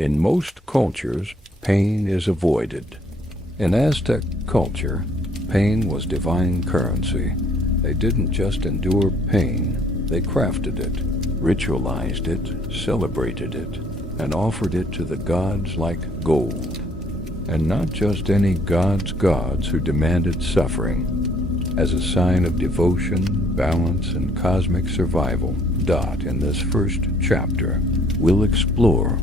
In most cultures, pain is avoided. In Aztec culture, pain was divine currency. They didn't just endure pain, they crafted it, ritualized it, celebrated it, and offered it to the gods like gold. And not just any gods who demanded suffering. As a sign of devotion, balance, and cosmic survival, in this first chapter, we'll explore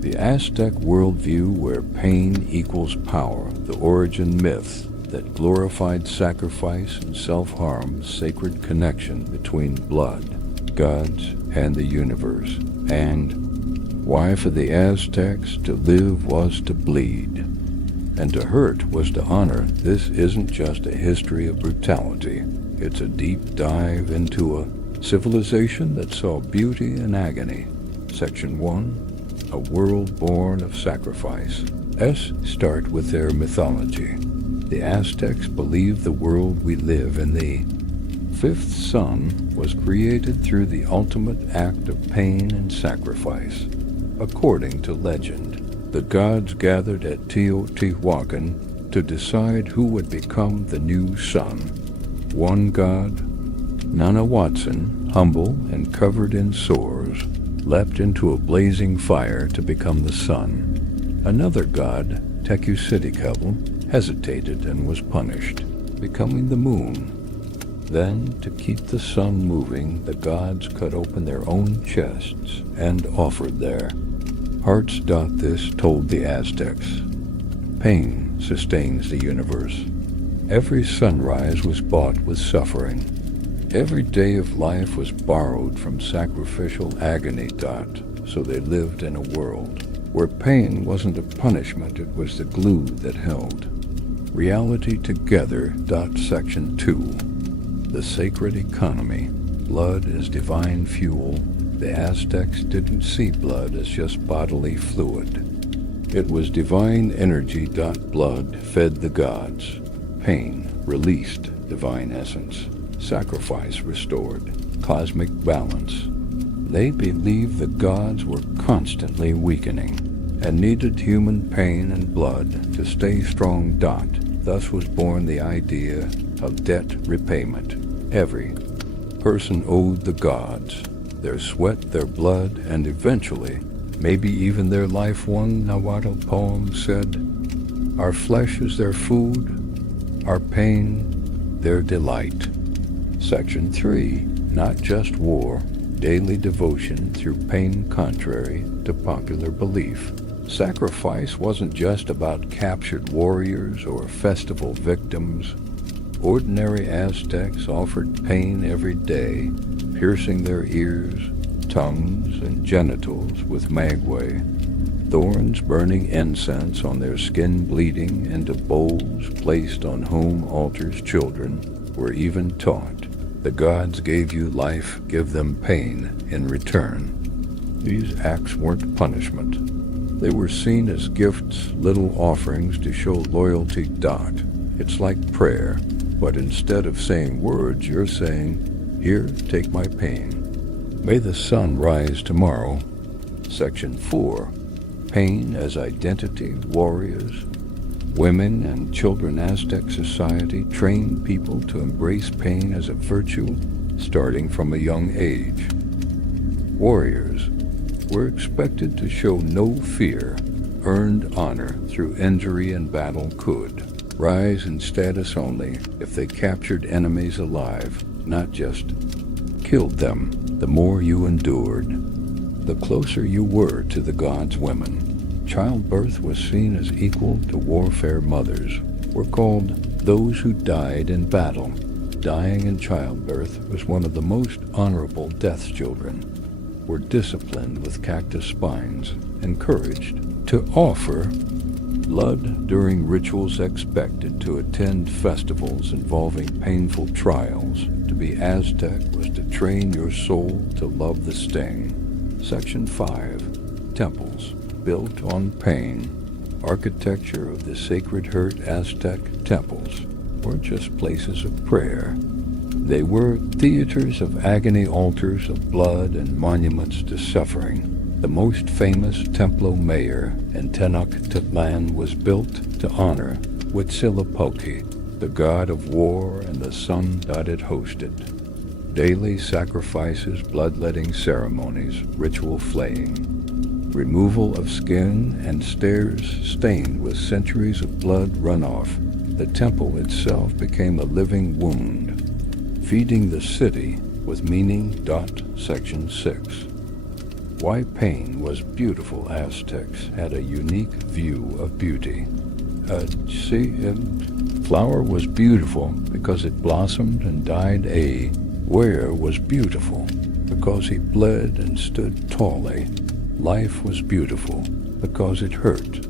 the Aztec worldview where pain equals power, the origin myth that glorified sacrifice and self-harm, sacred connection between blood, gods, and the universe, and why for the Aztecs to live was to bleed, and to hurt was to honor. This isn't just a history of brutality. It's a deep dive into a civilization that saw beauty and agony. Section 1, A World Born of Sacrifice. Let's start with their mythology. The Aztecs believed the world we live in, the fifth sun, was created through the ultimate act of pain and sacrifice. According to legend, the gods gathered at Teotihuacan to decide who would become the new sun. One god, Nanahuatzin, humble and covered in sores, leapt into a blazing fire to become the sun. Another god, Tecutitlicue, hesitated and was punished, becoming the moon. Then, to keep the sun moving, the gods cut open their own chests and offered their hearts. This told the Aztecs. Pain sustains the universe. Every sunrise was bought with suffering. Every day of life was borrowed from sacrificial agony. So they lived in a world where pain wasn't a punishment, it was the glue that held reality together. Section 2, The Sacred Economy. Blood as divine fuel. The Aztecs didn't see blood as just bodily fluid. It was divine energy. Blood fed the gods. Pain released divine essence. Sacrifice restored cosmic balance. They believed the gods were constantly weakening and needed human pain and blood to stay strong. Thus was born the idea of debt repayment. Every person owed the gods their sweat, their blood, and eventually, maybe even their life. One Nahuatl poem said, "Our flesh is their food, our pain, their delight." Section 3, Not Just War, Daily Devotion Through Pain. Contrary to popular belief, sacrifice wasn't just about captured warriors or festival victims. Ordinary Aztecs offered pain every day, piercing their ears, tongues, and genitals with maguey, thorns burning incense on their skin, bleeding into bowls placed on home altars. Children were even taught, the gods gave you life, give them pain in return. These acts weren't punishment. They were seen as gifts, little offerings to show loyalty. It's like prayer, but instead of saying words, you're saying, "Here, take my pain. May the sun rise tomorrow." Section 4, Pain as Identity. Warriors, women, and children. Aztec society trained people to embrace pain as a virtue starting from a young age. Warriors were expected to show no fear, earned honor through injury and battle, could rise in status only if they captured enemies alive, not just killed them. The more you endured, the closer you were to the gods. Women. Childbirth was seen as equal to warfare. Mothers were called those who died in battle. Dying in childbirth was one of the most honorable deaths. Children were disciplined with cactus spines, encouraged to offer blood during rituals, expected to attend festivals involving painful trials. To be Aztec was to train your soul to love the sting. Section 5, Temples built on pain. Architecture of the sacred hurt. Aztec temples weren't just places of prayer. They were theaters of agony, altars of blood, and monuments to suffering. The most famous Templo Mayor in Tenochtitlan was built to honor Huitzilopochtli, the god of war and the sun that it hosted. Daily sacrifices, bloodletting ceremonies, ritual flaying, removal of skin, and stairs stained with centuries of blood runoff. The temple itself became a living wound, feeding the city with meaning. Section 6. Why pain was beautiful. Aztecs had a unique view of beauty. Flower was beautiful because it blossomed and died. A were was beautiful because he bled and stood tallly. Life was beautiful because it hurt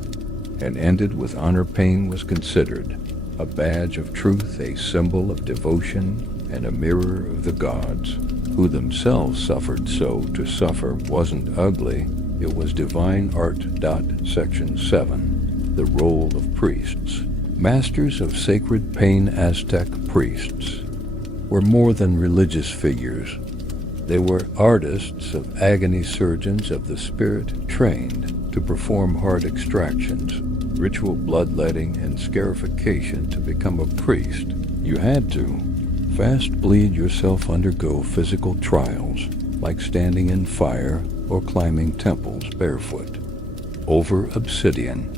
and ended with honor. Pain was considered a badge of truth, a symbol of devotion, and a mirror of the gods, who themselves suffered. So to suffer wasn't ugly, it was divine art. Section 7. The role of priests. Masters of sacred pain. Aztec priests were more than religious figures. They were artists of agony, surgeons of the spirit, trained to perform hard extractions, ritual bloodletting, and scarification. To become a priest, you had to fast, bleed yourself, undergo physical trials, like standing in fire or climbing temples barefoot over obsidian.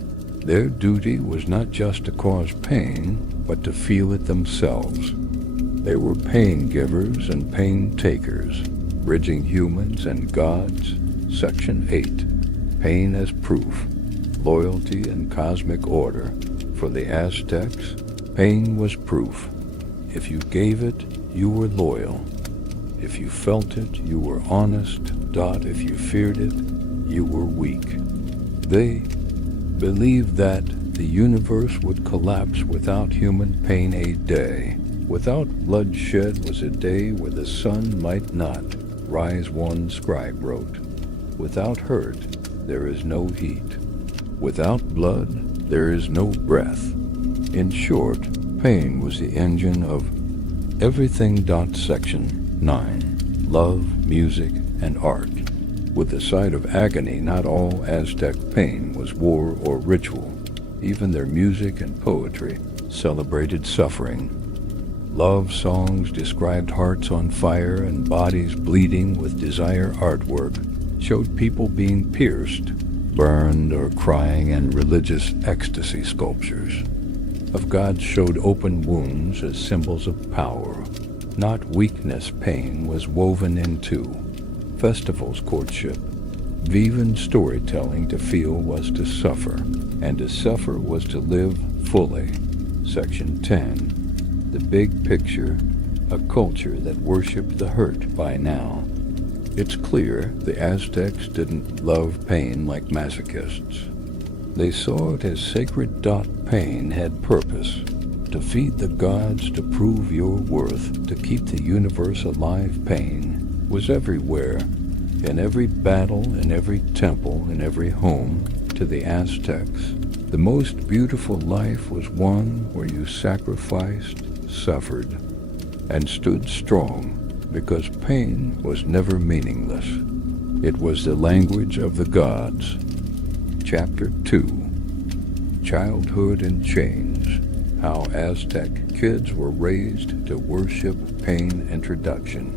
Their duty was not just to cause pain, but to feel it themselves. They were pain givers and pain takers, bridging humans and gods. Section 8. Pain as proof, loyalty, and cosmic order. For the Aztecs, pain was proof. If you gave it, you were loyal. If you felt it, you were honest. If you feared it, you were weak. They believed that the universe would collapse without human pain. A day without bloodshed was a day where the sun might not rise. One scribe wrote, "Without hurt, there is no heat. Without blood, there is no breath." In short, pain was the engine of everything. Section 9. Love, music, and art. With the side of agony, not all Aztec pain was war or ritual. Even their music and poetry celebrated suffering. Love songs described hearts on fire and bodies bleeding with desire. Artwork showed people being pierced, burned, or crying, and religious ecstasy sculptures of gods showed open wounds as symbols of power, not weakness. Pain was woven into festivals, courtship, even storytelling. To feel was to suffer, and to suffer was to live fully. Section 10. The big picture, a culture that worshipped the hurt. By now, it's clear the Aztecs didn't love pain like masochists. They saw it as sacred. Pain had purpose, to feed the gods, to prove your worth, to keep the universe alive. Pain was everywhere, in every battle, in every temple, in every home. To the Aztecs, the most beautiful life was one where you sacrificed, suffered, and stood strong, because pain was never meaningless. It was the language of the gods. Chapter 2. Childhood in Chains. How Aztec kids were raised to worship pain. Introduction.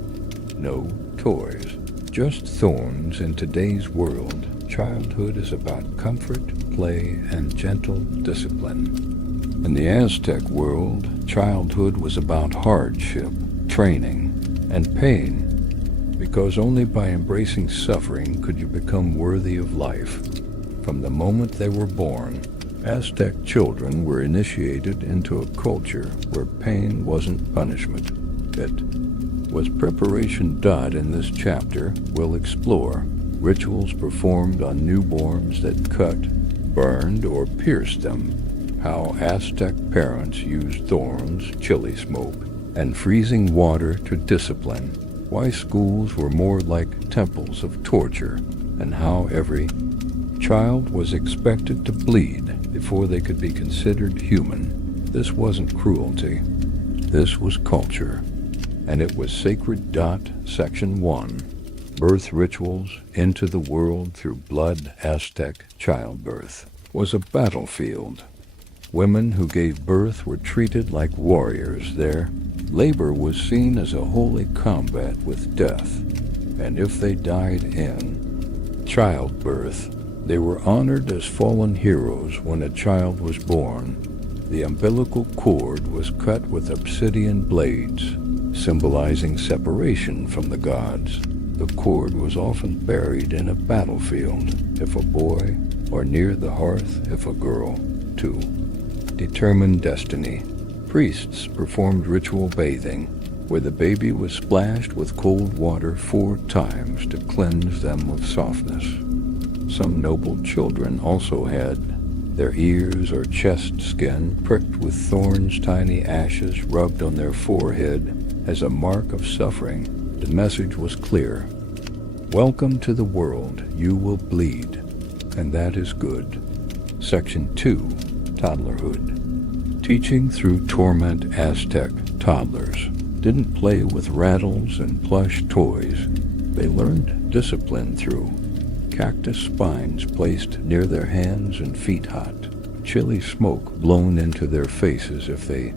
No toys, just thorns. In today's world, childhood is about comfort, play, and gentle discipline. In the Aztec world, childhood was about hardship, training, and pain, because only by embracing suffering could you become worthy of life. From the moment they were born, Aztec children were initiated into a culture where pain wasn't punishment. It was preparation. In this chapter, we'll explore rituals performed on newborns that cut, burned, or pierced them, how Aztec parents used thorns, chili smoke, and freezing water to discipline, why schools were more like temples of torture, and how every child was expected to bleed before they could be considered human. This wasn't cruelty. This was culture, and it was sacred. Section 1. birth rituals into the world through blood. Aztec childbirth was a battlefield. Women who gave birth were treated like warriors there. Labor was seen as a holy combat with death, and if they died in childbirth, they were honored as fallen heroes. When a child was born, the umbilical cord was cut with obsidian blades, symbolizing separation from the gods. The cord was often buried in a battlefield, if a boy, or near the hearth, if a girl. To determine destiny, priests performed ritual bathing, where the baby was splashed with cold water 4 times to cleanse them of softness. Some noble children also had their ears or chest skin pricked with thorns. Tiny ashes rubbed on their forehead as a mark of suffering. The message was clear: welcome to the world, you will bleed, and that is good. Section 2. Toddlerhood. Teaching through torment. Aztec toddlers didn't play with rattles and plush toys. They learned discipline through cactus spines placed near their hands and feet, hot, chilly smoke blown into their faces if they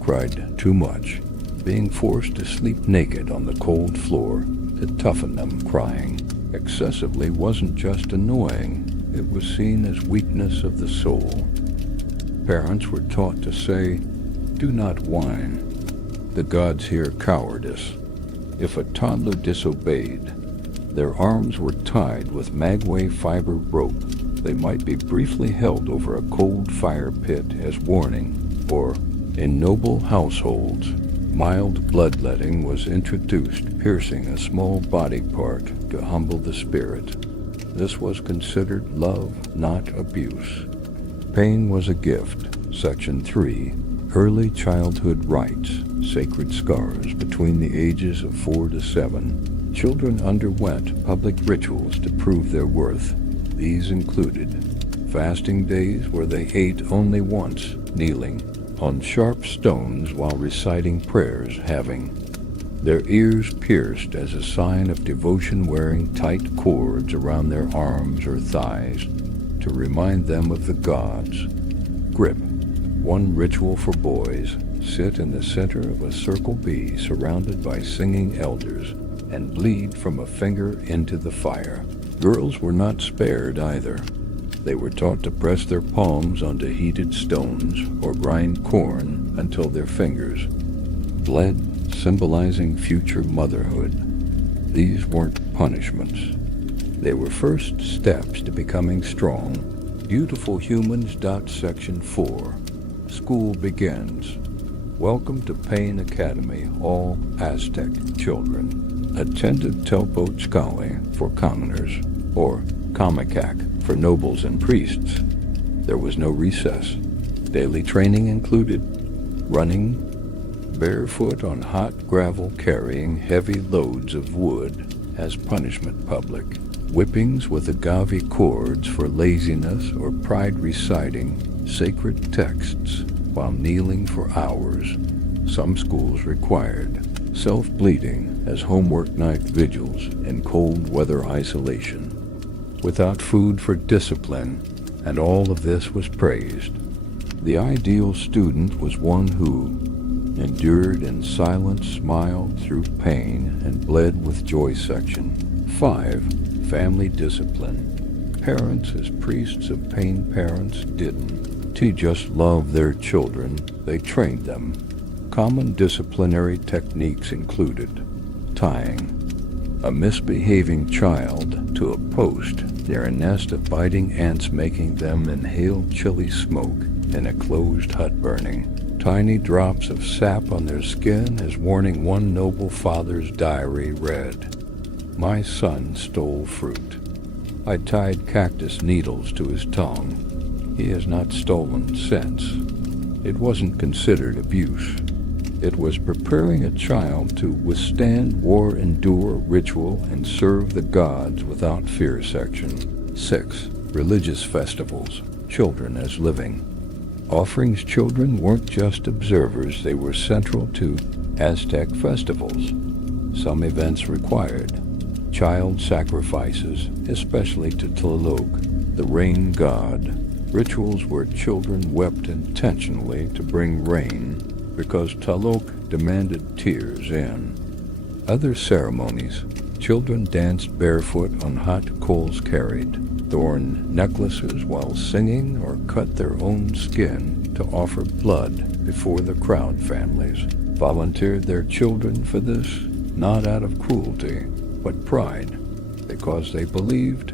cried too much, being forced to sleep naked on the cold floor to toughen them. Crying excessively wasn't just annoying, it was seen as weakness of the soul. Parents were taught to say, "Do not whine. The gods hear cowardice." If a toddler disobeyed, their arms were tied with magway fiber rope. They might be briefly held over a cold fire pit as warning, or, in noble households, mild bloodletting was introduced, piercing a small body part to humble the spirit. This was considered love, not abuse. Pain was a gift. Section 3. Early childhood rites. Sacred scars. Between the ages of 4 to 7, children underwent public rituals to prove their worth. These included fasting days where they ate only once, kneeling on sharp stones while reciting prayers, having their ears pierced as a sign of devotion, wearing tight cords around their arms or thighs to remind them of the gods. Grip. One ritual for boys: sit in the center of a circle B surrounded by singing elders and bleed from a finger into the fire. Girls were not spared either. They were taught to press their palms onto heated stones or grind corn until their fingers bled, symbolizing future motherhood. These weren't punishments. They were first steps to becoming strong, beautiful humans. Section 4. School begins. Welcome to Pain Academy. All Aztec children attended Telpochcali for commoners, or Kamicac for nobles and priests. There was no recess. Daily training included running barefoot on hot gravel, carrying heavy loads of wood as punishment. Public whippings with agave cords for laziness or pride, reciting sacred texts while kneeling for hours. Some schools required self-bleeding as homework night vigils in cold weather isolation, without food for discipline, and all of this was praised. The ideal student was one who endured in silence, smiled through pain, and bled with joy. Section 5. Family discipline. Parents as priests of pain. Parents didn't just love their children, they trained them. Common disciplinary techniques included tying a misbehaving child to a post near a nest of biting ants, making them inhale chilly smoke in a closed hut, burning tiny drops of sap on their skin as warning. One noble father's diary read, "My son stole fruit. I tied cactus needles to his tongue. He has not stolen since." It wasn't considered abuse. It was preparing a child to withstand war, endure ritual, and serve the gods without fear. Section 6. Religious festivals. Children as living offerings. Children weren't just observers, they were central to Aztec festivals. Some events required child sacrifices, especially to Tlaloc, the rain god, rituals where children wept intentionally to bring rain because Tlaloc demanded tears in. Other ceremonies, children danced barefoot on hot coals carried, thorn necklaces while singing, or cut their own skin to offer blood before the crowd. Families volunteered their children for this, not out of cruelty, but pride, because they believed,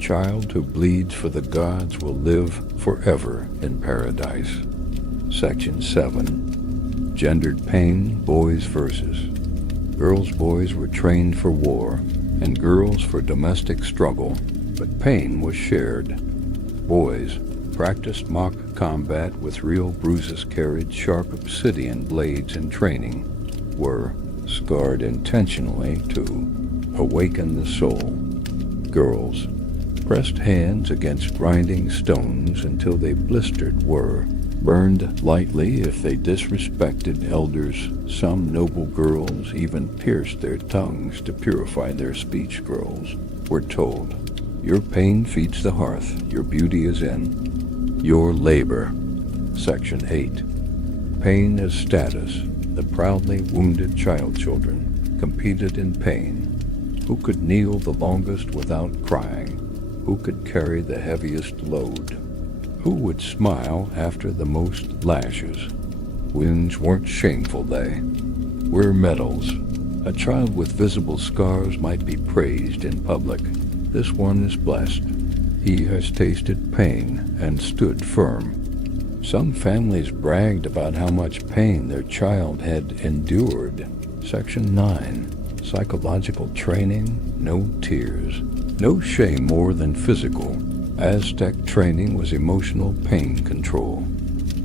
child who bleeds for the gods will live forever in paradise. Section 7. Gendered pain, boys versus. Boys were trained for war, and girls for domestic struggle, but pain was shared. Boys practiced mock combat with real bruises, carried sharp obsidian blades in training, were scarred intentionally to awaken the soul. Girls pressed hands against grinding stones until they blistered, were burned lightly if they disrespected elders. Some noble girls even pierced their tongues to purify their speech. Girls were told, your pain feeds the hearth, your beauty is in your labor. Section 8. Pain as status. The proudly wounded children competed in pain. Who could kneel the longest without crying? Who could carry the heaviest load? Who would smile after the most lashes? Wounds weren't shameful, they were medals. A child with visible scars might be praised in public. This one is blessed. He has tasted pain and stood firm. Some families bragged about how much pain their child had endured. Section 9. Psychological training, no tears. No shame more than physical. Aztec training was emotional pain control.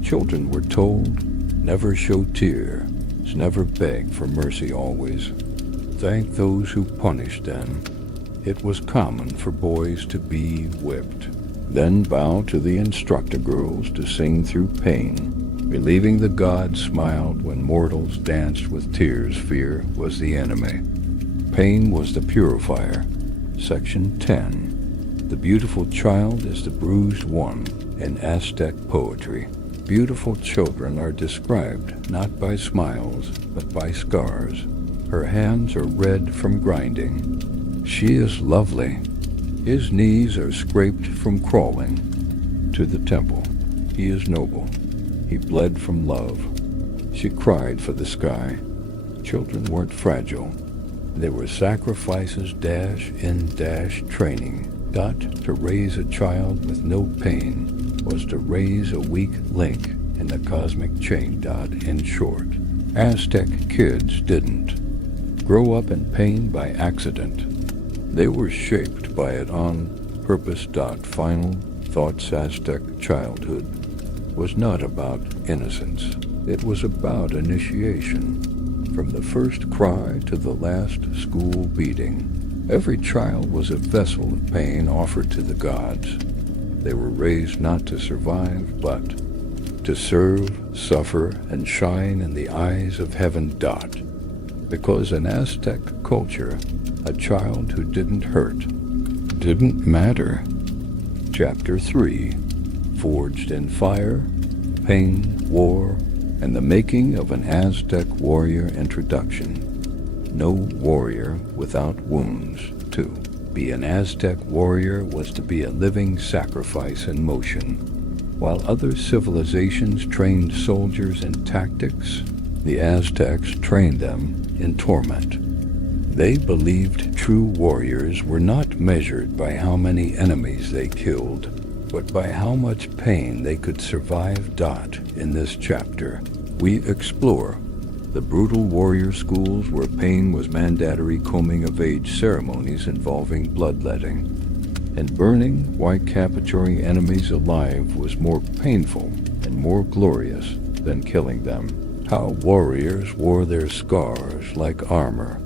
Children were told, never show tears, never beg for mercy always. Thank those who punished them. It was common for boys to be whipped, then bow to the instructor girls to sing through pain. Believing the gods smiled when mortals danced with tears, fear was the enemy. Pain was the purifier. Section 10. The beautiful child is the bruised one in Aztec poetry. Beautiful children are described not by smiles, but by scars. Her hands are red from grinding. She is lovely. His knees are scraped from crawling to the temple. He is noble. He bled from love. She cried for the sky. Children weren't fragile. There were sacrifices, training. To raise a child with no pain was to raise a weak link in the cosmic chain. In short, Aztec kids didn't grow up in pain by accident. They were shaped by it on purpose. Final thoughts. Aztec childhood was not about innocence. It was about initiation. From the first cry to the last school beating, every child was a vessel of pain offered to the gods. They were raised not to survive, but to serve, suffer, and shine in the eyes of heaven. Because in Aztec culture, a child who didn't hurt didn't matter. Chapter 3. Forged in fire, pain, war, and the making of an Aztec warrior. Introduction. No warrior without wounds. To be an Aztec warrior was to be a living sacrifice in motion. While other civilizations trained soldiers in tactics, the Aztecs trained them in torment. They believed true warriors were not measured by how many enemies they killed, but by how much pain they could survive. In this chapter, we explore the brutal warrior schools where pain was mandatory, coming-of-age ceremonies involving bloodletting, and burning, why capturing enemies alive was more painful and more glorious than killing them. How warriors wore their scars like armor,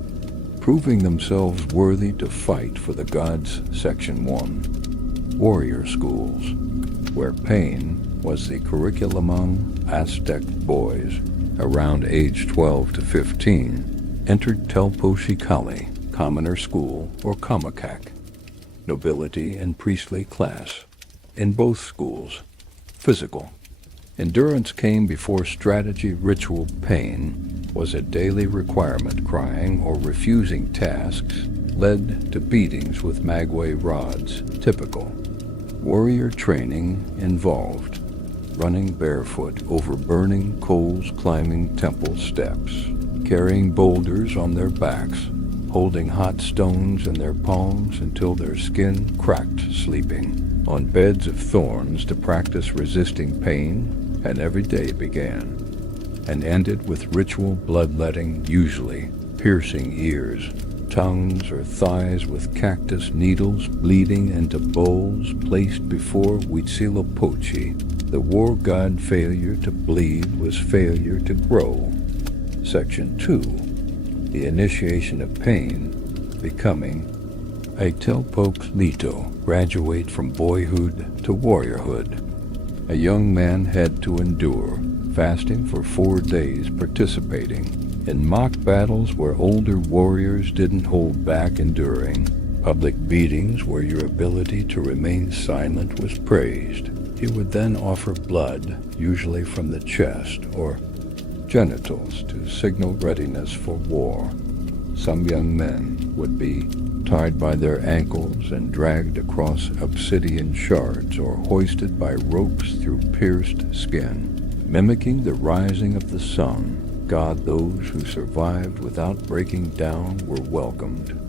proving themselves worthy to fight for the gods. Section 1. Warrior schools, where pain was the curriculum among Aztec boys around age 12 to 15, entered Telpochicali, commoner school or comicac, nobility and priestly class. In both schools, physical. Endurance came before strategy. Ritual pain was a daily requirement. Crying or refusing tasks led to beatings with maguey rods. Typical. Warrior training involved running barefoot over burning coals, climbing temple steps, carrying boulders on their backs, holding hot stones in their palms until their skin cracked, sleeping on beds of thorns to practice resisting pain. And every day began and ended with ritual bloodletting, usually piercing ears, tongues, or thighs with cactus needles bleeding into bowls placed before Huitzilopochtli, the war god. Failure to bleed was failure to grow. Section 2. The initiation of pain, becoming a Telpoxlito, graduate from boyhood to warriorhood. A young man had to endure fasting for 4 days, participating in mock battles where older warriors didn't hold back, enduring public beatings where your ability to remain silent was praised. He would then offer blood, usually from the chest or genitals, to signal readiness for war. Some young men would be tied by their ankles and dragged across obsidian shards or hoisted by ropes through pierced skin, mimicking the rising of the sun. God, those who survived without breaking down were welcomed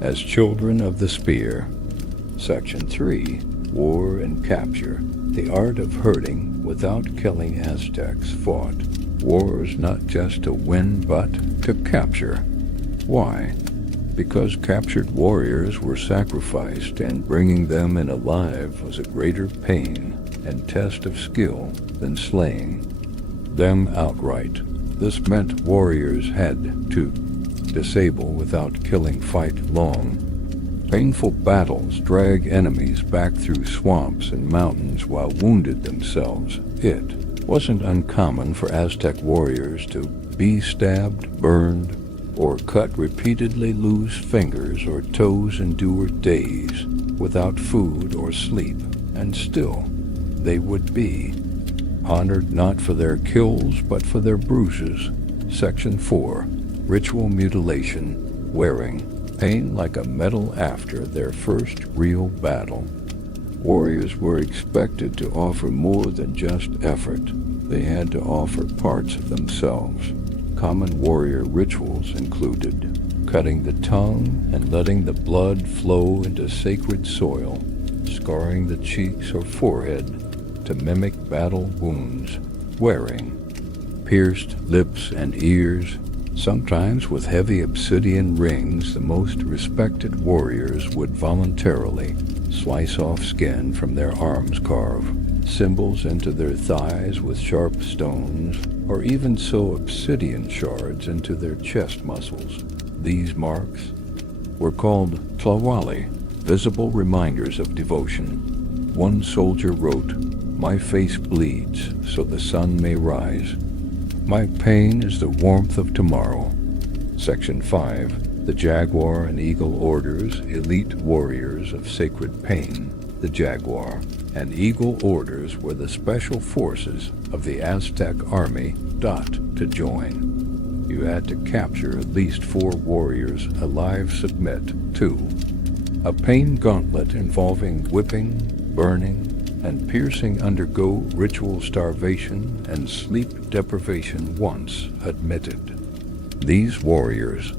as children of the spear. Section 3. War and capture. The art of hurting without killing. Aztecs fought wars not just to win but to capture. Why? Because captured warriors were sacrificed, and bringing them in alive was a greater pain and test of skill than slaying them outright. This meant warriors had to disable without killing, fight long, painful battles, drag enemies back through swamps and mountains while wounded themselves. It wasn't uncommon for Aztec warriors to be stabbed, burned, or cut repeatedly, lose fingers or toes, endure days without food or sleep, and still they would be honored not for their kills but for their bruises. Section 4. Ritual mutilation, wearing pain like a medal after their first real battle. Warriors were expected to offer more than just effort. They had to offer parts of themselves. Common warrior rituals included cutting the tongue and letting the blood flow into sacred soil, scarring the cheeks or forehead to mimic battle wounds, wearing pierced lips and ears, sometimes with heavy obsidian rings. The most respected warriors would voluntarily slice off skin from their arms, carve symbols into their thighs with sharp stones, or even sew obsidian shards into their chest muscles. These marks were called tlawali, visible reminders of devotion. One soldier wrote, "My face bleeds so the sun may rise. My pain is the warmth of tomorrow." Section 5. The Jaguar and Eagle Orders, elite warriors of sacred pain. The Jaguar and Eagle Orders were the special forces of the Aztec army. To join, you had to capture at least 4 warriors alive. Submit to a pain gauntlet involving whipping, burning, and piercing. Undergo ritual starvation and sleep deprivation once admitted. These warriors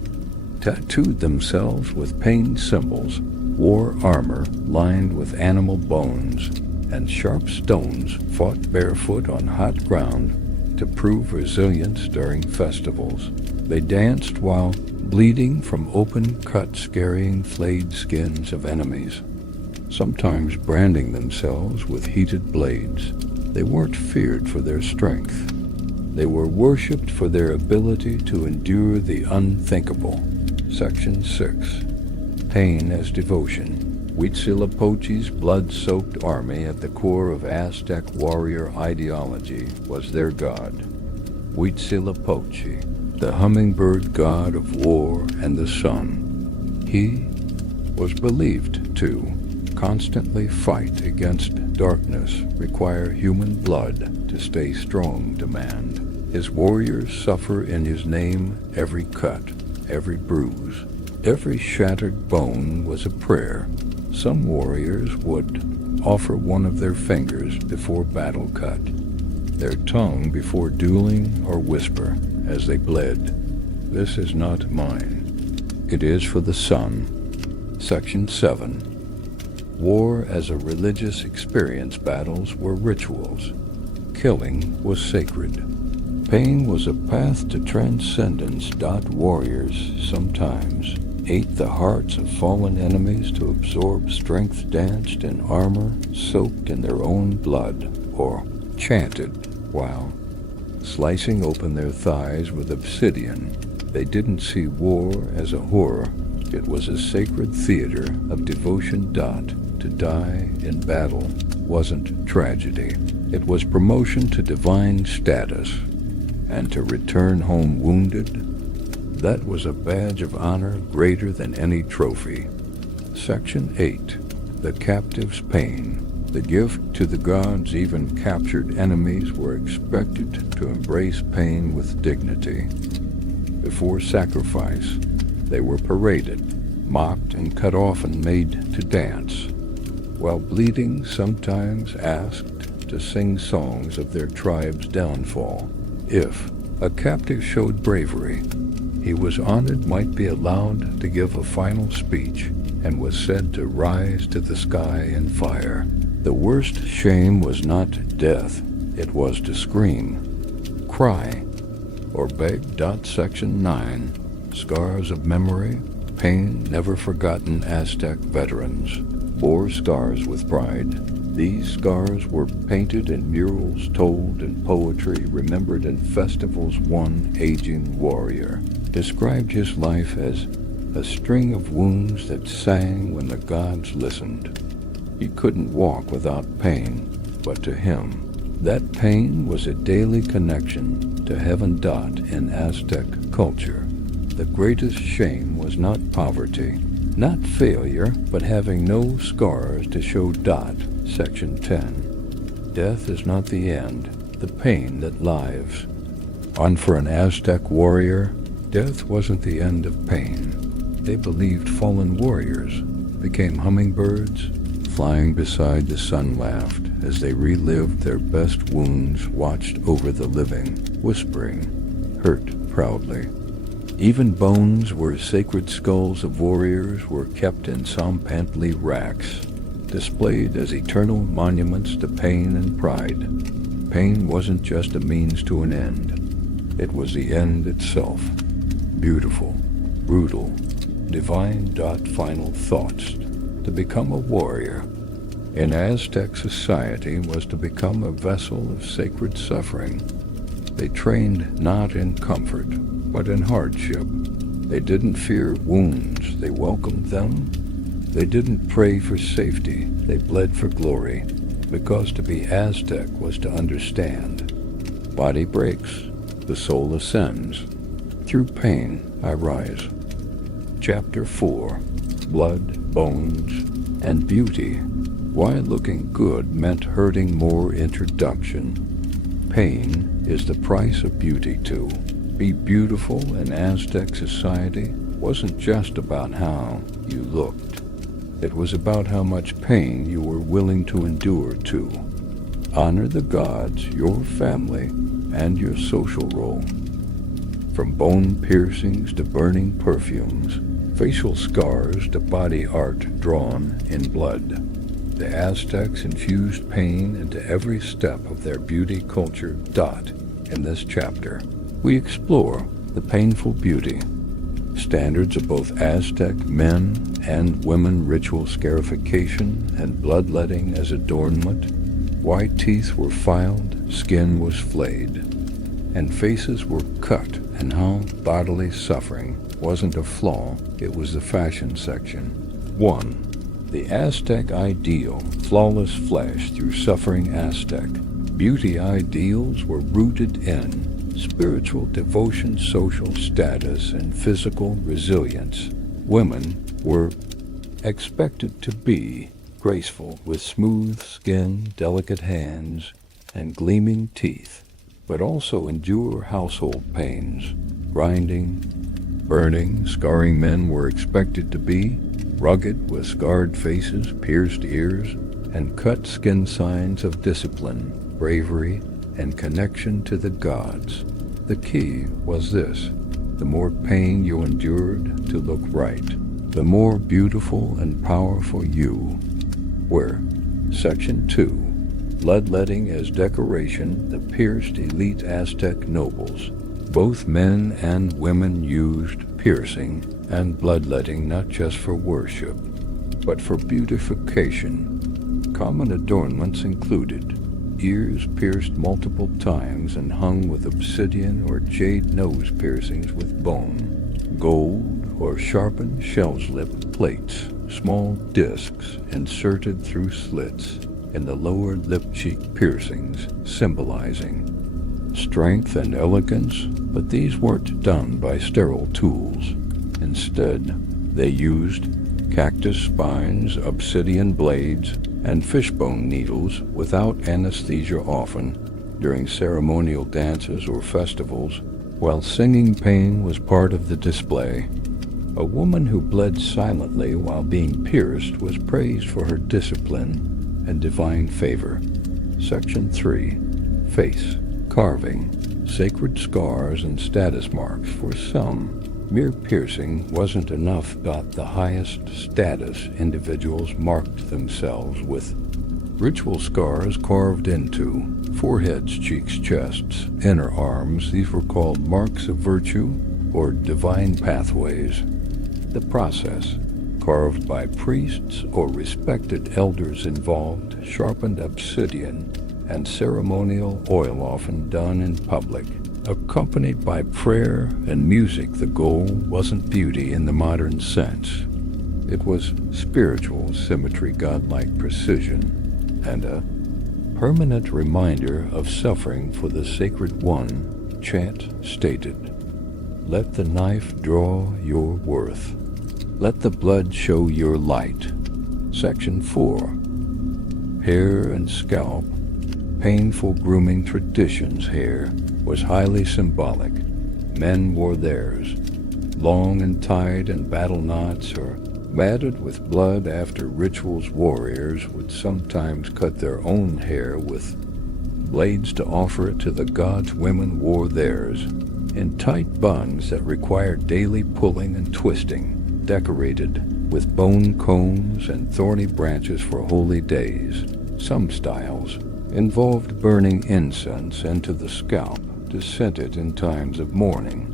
tattooed themselves with pain symbols, wore armor lined with animal bones and sharp stones, fought barefoot on hot ground to prove resilience during festivals. They danced while bleeding from open cuts, carrying flayed skins of enemies, sometimes branding themselves with heated blades. They weren't feared for their strength. They were worshipped for their ability to endure the unthinkable. Section 6. Pain as devotion. Huitzilopochtli's blood-soaked army, at the core of Aztec warrior ideology, was their god. Huitzilopochtli, the hummingbird god of war and the sun. He was believed to constantly fight against darkness, require human blood to stay strong, demand. His warriors suffer in his name. Every cut, every bruise, every shattered bone was a prayer. Some warriors would offer one of their fingers before battle cut, their tongue before dueling, or whisper as they bled, "This is not mine. It is for the sun." Section 7. War as a religious experience. Battles were rituals. Killing was sacred. Pain was a path to transcendence. Warriors sometimes ate the hearts of fallen enemies to absorb strength, danced in armor soaked in their own blood, or chanted while slicing open their thighs with obsidian. They didn't see war as a horror. It was a sacred theater of devotion. To die in battle wasn't tragedy. It was promotion to divine status, and to return home wounded, that was a badge of honor greater than any trophy. Section 8. The captive's pain. The gift to the gods. Even captured enemies were expected to embrace pain with dignity. Before sacrifice, they were paraded, mocked, and cut off and made to dance. While bleeding, sometimes asked to sing songs of their tribe's downfall. If a captive showed bravery, he was honored, might be allowed to give a final speech, and was said to rise to the sky in fire. The worst shame was not death, it was to scream, cry, or beg. Section 9. Scars of memory. Pain. Never forgotten. Aztec veterans bore scars with pride. These scars were painted in murals, told in poetry, remembered in festivals. One aging warrior described his life as a string of wounds that sang when the gods listened. He couldn't walk without pain, but to him, that pain was a daily connection to heaven. In Aztec culture, the greatest shame was not poverty, not failure, but having no scars to show. Section 10. Death is not the end, the pain that lives on. For an Aztec warrior, death wasn't the end of pain. They believed fallen warriors became hummingbirds, flying beside the sun. Laughed as they relived their best wounds, watched over the living, whispering, hurt proudly. Even bones were sacred. Skulls of warriors were kept in Sampantli racks, displayed as eternal monuments to pain and pride. Pain wasn't just a means to an end. It was the end itself. Beautiful, brutal, divine. Final thoughts. To become a warrior in Aztec society was to become a vessel of sacred suffering. They trained not in comfort, but in hardship. They didn't fear wounds, they welcomed them. They didn't pray for safety, they bled for glory, because to be Aztec was to understand. Body breaks, the soul ascends. Through pain I rise. Chapter 4. Blood, bones, and beauty. Why looking good meant hurting more. Introduction. Pain is the price of beauty too. Be beautiful in Aztec society wasn't just about how you looked. It was about how much pain you were willing to endure to honor the gods, your family, and your social role. From bone piercings to burning perfumes, facial scars to body art drawn in blood, the Aztecs infused pain into every step of their beauty culture. In this chapter, we explore the painful beauty, standards of both Aztec men and women, ritual scarification and bloodletting as adornment, why teeth were filed, skin was flayed, and faces were cut, and how bodily suffering wasn't a flaw, it was the fashion section. 1. The Aztec ideal, flawless flesh through suffering. Aztec beauty ideals were rooted in spiritual devotion, social status, and physical resilience. Women were expected to be graceful, with smooth skin, delicate hands, and gleaming teeth, but also endure household pains, grinding, burning. Scarring men were expected to be rugged, with scarred faces, pierced ears, and cut skin, signs of discipline, bravery, and connection to the gods. The key was this: the more pain you endured to look right, the more beautiful and powerful you were. Section 2. Bloodletting as decoration. The pierced elite Aztec nobles. Both men and women used piercing and bloodletting not just for worship, but for beautification. Common adornments included ears pierced multiple times and hung with obsidian or jade, nose piercings with bone, gold or sharpened shell's lip plates, small discs inserted through slits in the lower lip cheek piercings, symbolizing strength and elegance, but these weren't done by sterile tools. Instead, they used cactus spines, obsidian blades, and fishbone needles without anesthesia, often during ceremonial dances or festivals, while singing pain was part of the display. A woman who bled silently while being pierced was praised for her discipline and divine favor. Section 3. Face carving. Sacred scars and status marks. For some, mere piercing wasn't enough. The highest status individuals marked themselves with ritual scars carved into foreheads, cheeks, chests, inner arms. These were called marks of virtue or divine pathways. The process, carved by priests or respected elders, involved sharpened obsidian and ceremonial oil, often done in public, accompanied by prayer and music. The goal wasn't beauty in the modern sense. It was spiritual symmetry, godlike precision, and a permanent reminder of suffering for the sacred one. Chant stated, "Let the knife draw your worth. Let the blood show your light." Section 4. Hair and scalp. Painful grooming traditions. Hair was highly symbolic. Men wore theirs, long and tied in battle knots or matted with blood after rituals. Warriors would sometimes cut their own hair with blades to offer it to the gods. Women wore theirs in tight buns that required daily pulling and twisting, decorated with bone combs and thorny branches for holy days. Some styles involved burning incense into the scalp to scent it in times of mourning.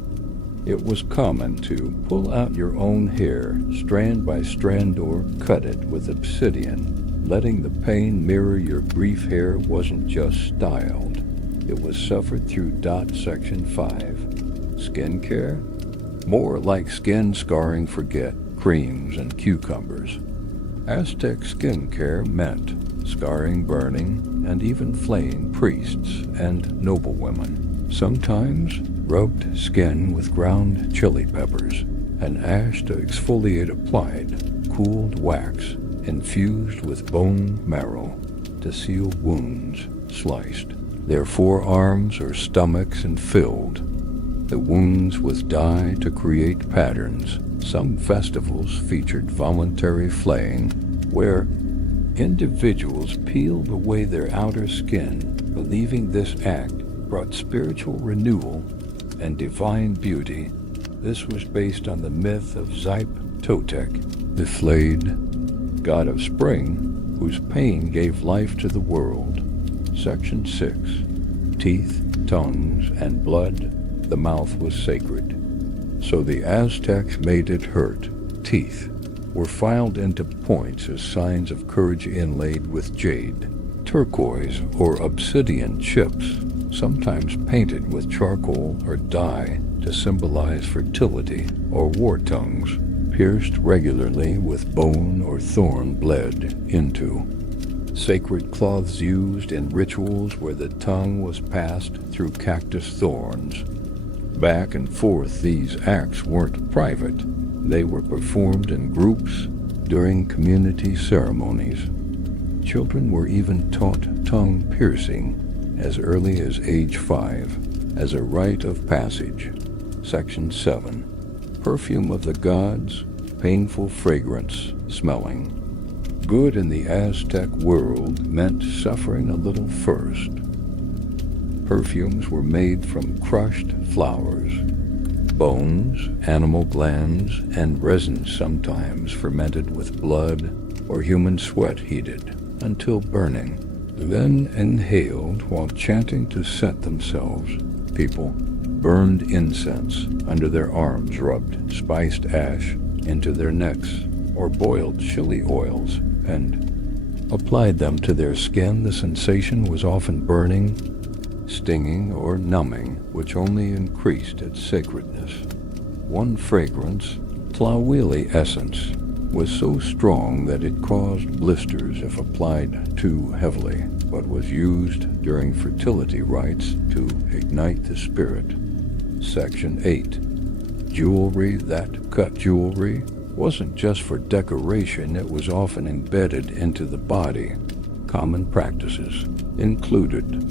It was common to pull out your own hair, strand by strand, or cut it with obsidian, letting the pain mirror your grief. Hair wasn't just styled, it was suffered through. Section 5. Skincare. More like skin scarring. Forget creams and cucumbers. Aztec skincare meant scarring, burning, and even flaying priests and noblewomen. Sometimes rubbed skin with ground chili peppers and ash to exfoliate. Applied cooled wax infused with bone marrow to seal wounds. Sliced their forearms or stomachs and filled the wounds with dye to create patterns. Some festivals featured voluntary flaying, where individuals peeled away their outer skin, believing this act brought spiritual renewal and divine beauty. This was based on the myth of Totec, the flayed god of spring, whose pain gave life to the world. Section 6. Teeth, tongues, and blood. The mouth was sacred, so the Aztecs made it hurt. Teeth were filed into points as signs of courage, inlaid with jade, turquoise, or obsidian chips, sometimes painted with charcoal or dye to symbolize fertility. Or war tongues, pierced regularly with bone or thorn, bled into. Sacred cloths used in rituals where the tongue was passed through cactus thorns. Back and forth, these acts weren't private. They were performed in groups during community ceremonies. Children were even taught tongue piercing as early as age 5 as a rite of passage. Section 7. Perfume of the gods, painful fragrance, smelling. Good in the Aztec world meant suffering a little first. Perfumes were made from crushed flowers, bones, animal glands, and resins sometimes fermented with blood or human sweat heated until burning, then inhaled while chanting to set themselves. People burned incense under their arms, rubbed spiced ash into their necks, or boiled chili oils and applied them to their skin. The sensation was often burning, stinging, or numbing, which only increased its sacredness. One fragrance, Tlawili essence, was so strong that it caused blisters if applied too heavily, but was used during fertility rites to ignite the spirit. Section 8. Jewelry. That cut jewelry wasn't just for decoration, it was often embedded into the body. Common practices included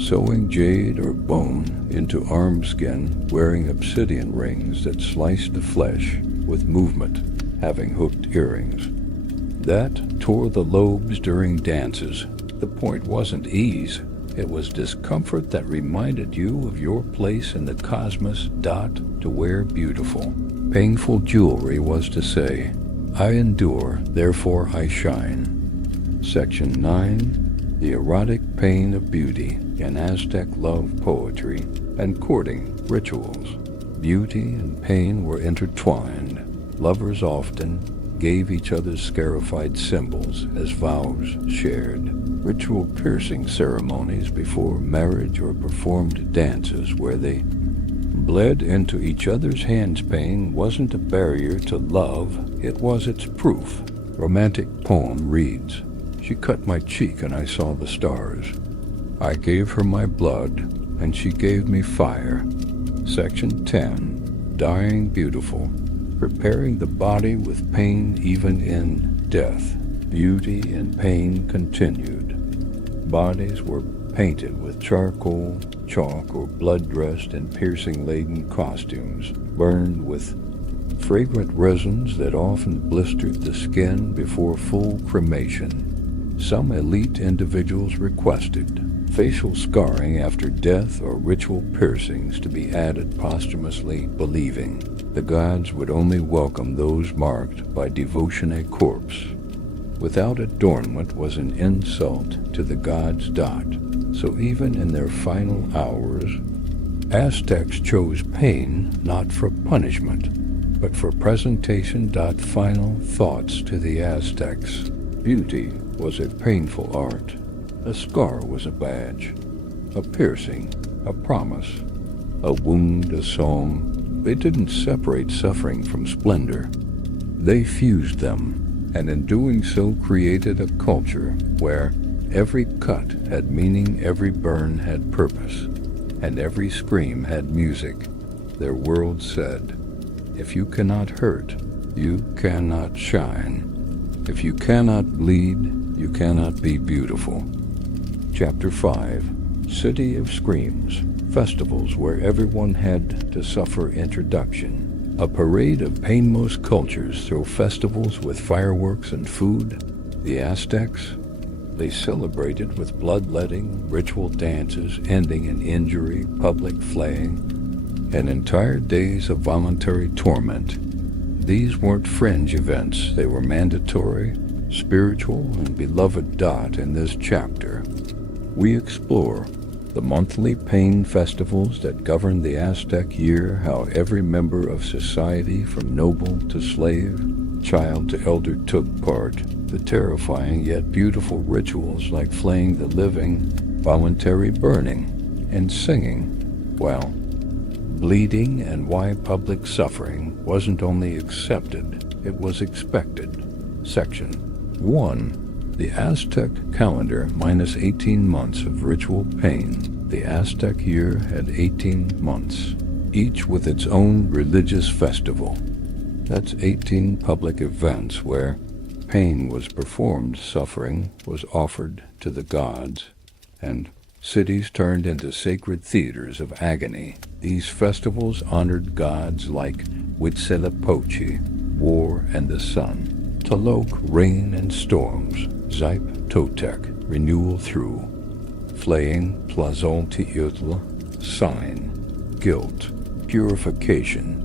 sewing jade or bone into arm skin, wearing obsidian rings that sliced the flesh with movement, having hooked earrings that tore the lobes during dances. The point wasn't ease, it was discomfort that reminded you of your place in the cosmos. To wear beautiful, painful jewelry was to say, I endure, therefore I shine. Section 9. The erotic pain of beauty in Aztec love poetry and courting rituals. Beauty and pain were intertwined. Lovers often gave each other scarified symbols as vows shared. Ritual piercing ceremonies before marriage or performed dances where they bled into each other's hands. Pain wasn't a barrier to love, it was its proof. Romantic poem reads, She cut my cheek and I saw the stars. I gave her my blood and she gave me fire. Section 10. Dying beautiful. Preparing the body with pain even in death. Beauty and pain continued. Bodies were painted with charcoal, chalk, or blood-dressed and piercing-laden costumes, burned with fragrant resins that often blistered the skin before full cremation. Some elite individuals requested facial scarring after death or ritual piercings to be added posthumously, believing the gods would only welcome those marked by devotion. A corpse without adornment was an insult to the gods. So even in their final hours, Aztecs chose pain not for punishment, but for presentation. Final thoughts to the Aztecs. Beauty was a painful art. A scar was a badge, a piercing, a promise, a wound, a song. They didn't separate suffering from splendor. They fused them, and in doing so created a culture where every cut had meaning, every burn had purpose, and every scream had music. Their world said, if you cannot hurt, you cannot shine. If you cannot bleed, you cannot be beautiful. Chapter 5. City of Screams. Festivals where everyone had to suffer. Introduction. A parade of pain. Most cultures throw festivals with fireworks and food. The Aztecs, they celebrated with bloodletting, ritual dances ending in injury, public flaying, and entire days of voluntary torment. These weren't fringe events, they were mandatory, spiritual, and beloved. In this chapter, we explore the monthly pain festivals that governed the Aztec year, how every member of society, from noble to slave, child to elder, took part. The terrifying yet beautiful rituals like flaying the living, voluntary burning, and singing, well, bleeding, and why public suffering wasn't only accepted, it was expected. Section 1. The Aztec calendar minus 18 months of ritual pain. The Aztec year had 18 months, each with its own religious festival. That's 18 public events where pain was performed, suffering was offered to the gods, and cities turned into sacred theaters of agony. These festivals honored gods like Huitzilopochtli, war and the sun; Tlaloc, rain and storms; Zip, Totec, renewal through; flaying, Tlazolteotl, sign, guilt, purification.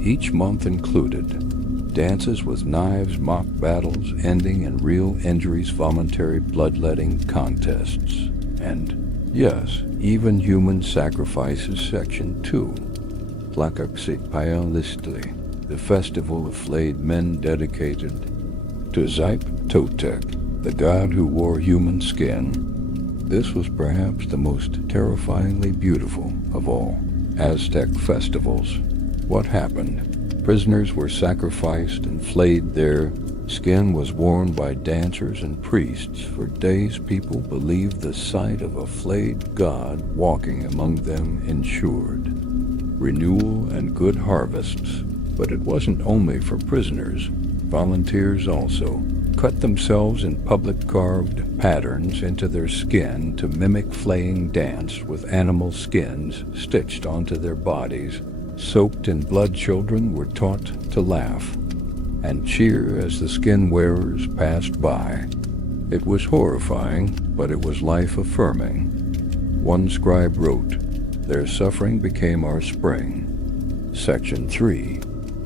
Each month included dances with knives, mock battles ending in real injuries, voluntary bloodletting contests, and, yes, even human sacrifices. Section 2. Tlakaxitpayalistli, the festival of flayed men dedicated to Zip Totec, the god who wore human skin. This was perhaps the most terrifyingly beautiful of all Aztec festivals. What happened? Prisoners were sacrificed and flayed. Their skin was worn by dancers and priests. For days people believed the sight of a flayed god walking among them ensured renewal and good harvests. But it wasn't only for prisoners. Volunteers also cut themselves in public, carved patterns into their skin to mimic flaying dance with animal skins stitched onto their bodies. Soaked in blood, children were taught to laugh and cheer as the skin wearers passed by. It was horrifying, but it was life-affirming. One scribe wrote, "Their suffering became our spring." Section 3.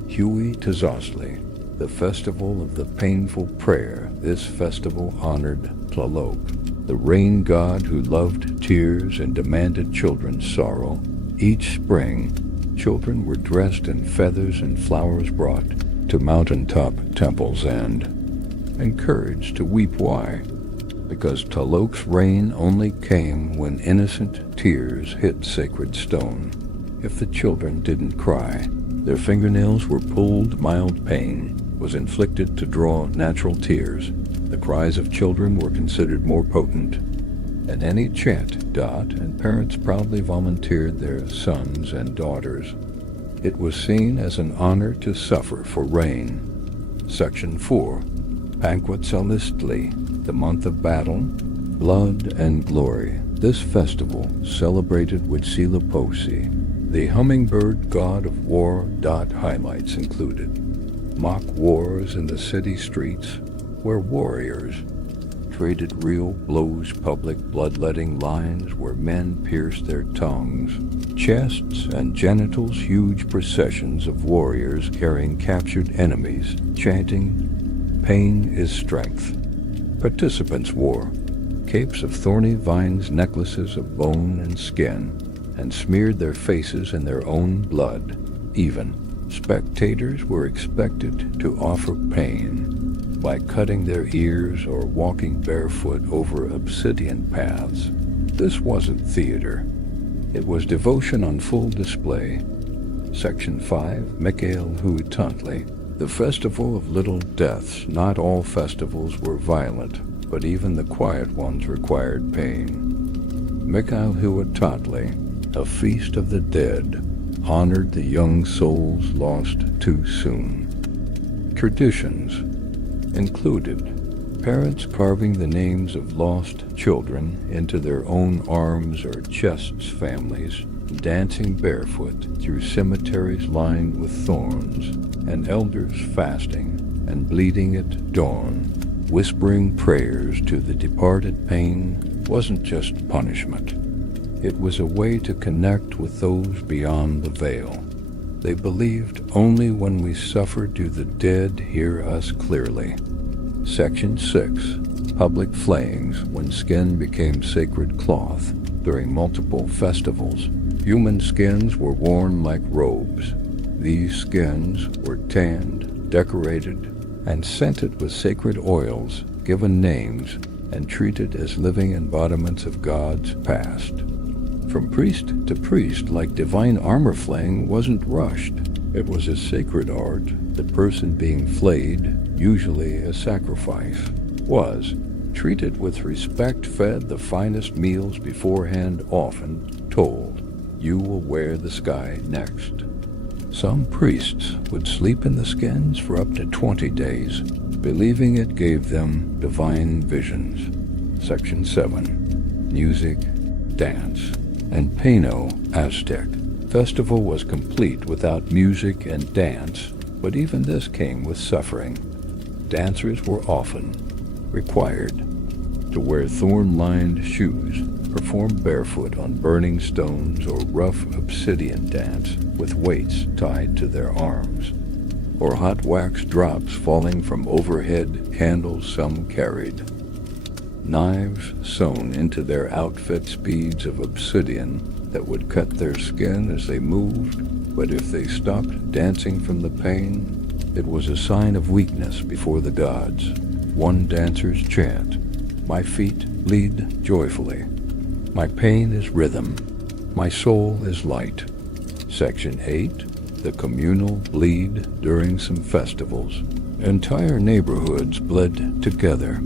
Huitzilopochtli, the festival of the painful prayer. This festival honored Tlaloc, the rain god who loved tears and demanded children's sorrow. Each spring, children were dressed in feathers and flowers brought to mountaintop temples and encouraged to weep. Why? Because Tlaloc's rain only came when innocent tears hit sacred stone. If the children didn't cry, their fingernails were pulled. Mild pain was inflicted to draw natural tears. The cries of children were considered more potent than any chant. And parents proudly volunteered their sons and daughters. It was seen as an honor to suffer for rain. Section 4. Panquetzalistli, the month of battle, blood and glory. This festival celebrated Huitzilopochtli, the hummingbird god of war. Highlights included mock wars in the city streets where warriors traded real blows, public bloodletting lines where men pierced their tongues, chests and genitals, huge processions of warriors carrying captured enemies, chanting, "Pain is strength." Participants wore capes of thorny vines, necklaces of bone and skin, and smeared their faces in their own blood. Even spectators were expected to offer pain by cutting their ears or walking barefoot over obsidian paths. This wasn't theater. It was devotion on full display. Section 5. Huitzilopochtli, the festival of little deaths. Not all festivals were violent, but even the quiet ones required pain. Huitzilopochtli, a feast of the dead, honored the young souls lost too soon. Traditions included parents carving the names of lost children into their own arms or chests, families dancing barefoot through cemeteries lined with thorns, and elders fasting and bleeding at dawn, whispering prayers to the departed. Pain wasn't just punishment. It was a way to connect with those beyond the veil. They believed only when we suffer do the dead hear us clearly. Section 6. Public flayings, when skin became sacred cloth. During multiple festivals, human skins were worn like robes. These skins were tanned, decorated, and scented with sacred oils, given names, and treated as living embodiments of gods past. From priest to priest, like divine armor, flaying wasn't rushed. It was a sacred art. The person being flayed, usually a sacrifice, was treated with respect, fed the finest meals beforehand, often told, "You will wear the sky next." Some priests would sleep in the skins for up to 20 days, believing it gave them divine visions. Section 7. Music, Dance, and Pano Aztec. Festival was complete without music and dance, but even this came with suffering. Dancers were often required to wear thorn-lined shoes, perform barefoot on burning stones, or rough obsidian dance with weights tied to their arms, or hot wax drops falling from overhead candles some carried. Knives sewn into their outfits, beads of obsidian that would cut their skin as they moved, but if they stopped dancing from the pain, it was a sign of weakness before the gods. One dancer's chant, "My feet bleed joyfully. My pain is rhythm. My soul is light." Section 8. The communal bleed during some festivals. Entire neighborhoods bled together.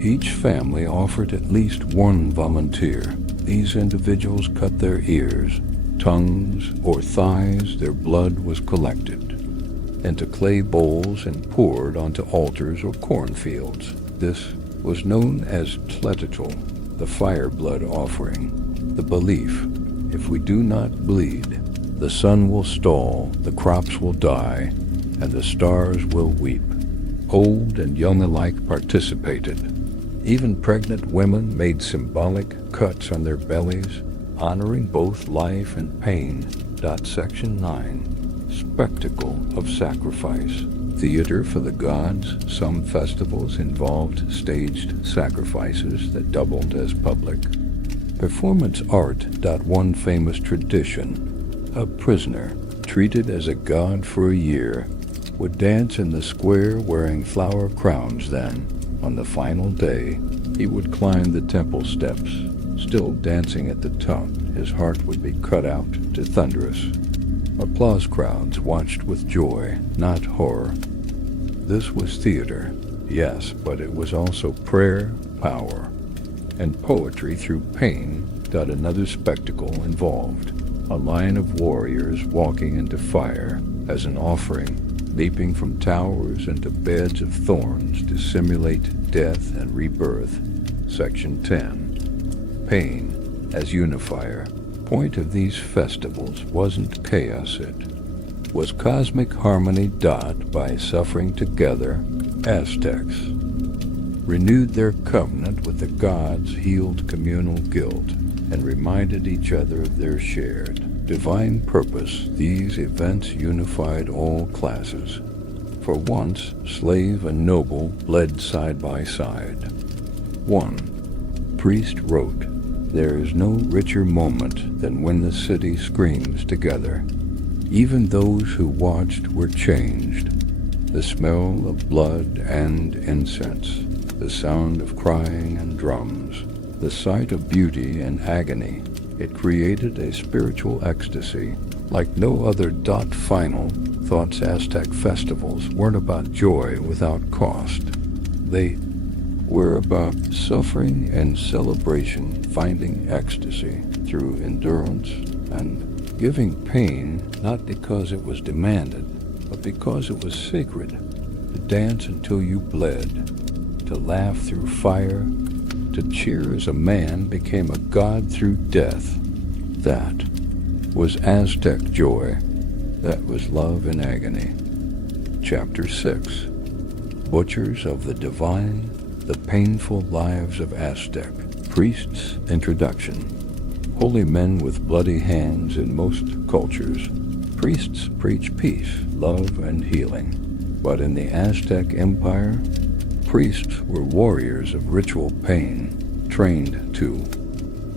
Each family offered at least one volunteer. These individuals cut their ears, tongues, or thighs. Their blood was collected into clay bowls and poured onto altars or cornfields. This was known as tletitl, the fire blood offering. The belief, if we do not bleed, the sun will stall, the crops will die, and the stars will weep. Old and young alike participated. Even pregnant women made symbolic cuts on their bellies, honoring both life and pain. Section 9. Spectacle of sacrifice. Theater for the gods. Some festivals involved staged sacrifices that doubled as public. Performance art. One famous tradition. A prisoner, treated as a god for a year, would dance in the square wearing flower crowns. Then, on the final day, he would climb the temple steps. Still dancing at the top, his heart would be cut out to thunderous. Applause crowds watched with joy, not horror. This was theater, yes, but it was also prayer, power, and poetry through pain. Another spectacle involved a line of warriors walking into fire as an offering, leaping from towers into beds of thorns to simulate death and rebirth. Section 10. Pain as unifier. Point of these festivals wasn't chaos, it was cosmic harmony. By suffering together, Aztecs renewed their covenant with the gods, healed communal guilt, and reminded each other of their shared divine purpose. These events unified all classes. For once, slave and noble bled side by side. 1. Priest wrote, "There is no richer moment than when the city screams together." Even those who watched were changed. The smell of blood and incense, the sound of crying and drums, the sight of beauty and agony, it created a spiritual ecstasy like no other. Final thoughts. Aztec festivals weren't about joy without cost. They were about suffering and celebration, finding ecstasy through endurance and giving pain, not because it was demanded, but because it was sacred. To dance until you bled, to laugh through fire, to cheer as a man became a god through death. That was Aztec joy. That was love in agony. Chapter 6. Butchers of the Divine, the Painful Lives of Aztec. Priests. Introduction. Holy men with bloody hands in most cultures. Priests preach peace, love, and healing. But in the Aztec Empire, priests were warriors of ritual pain, trained to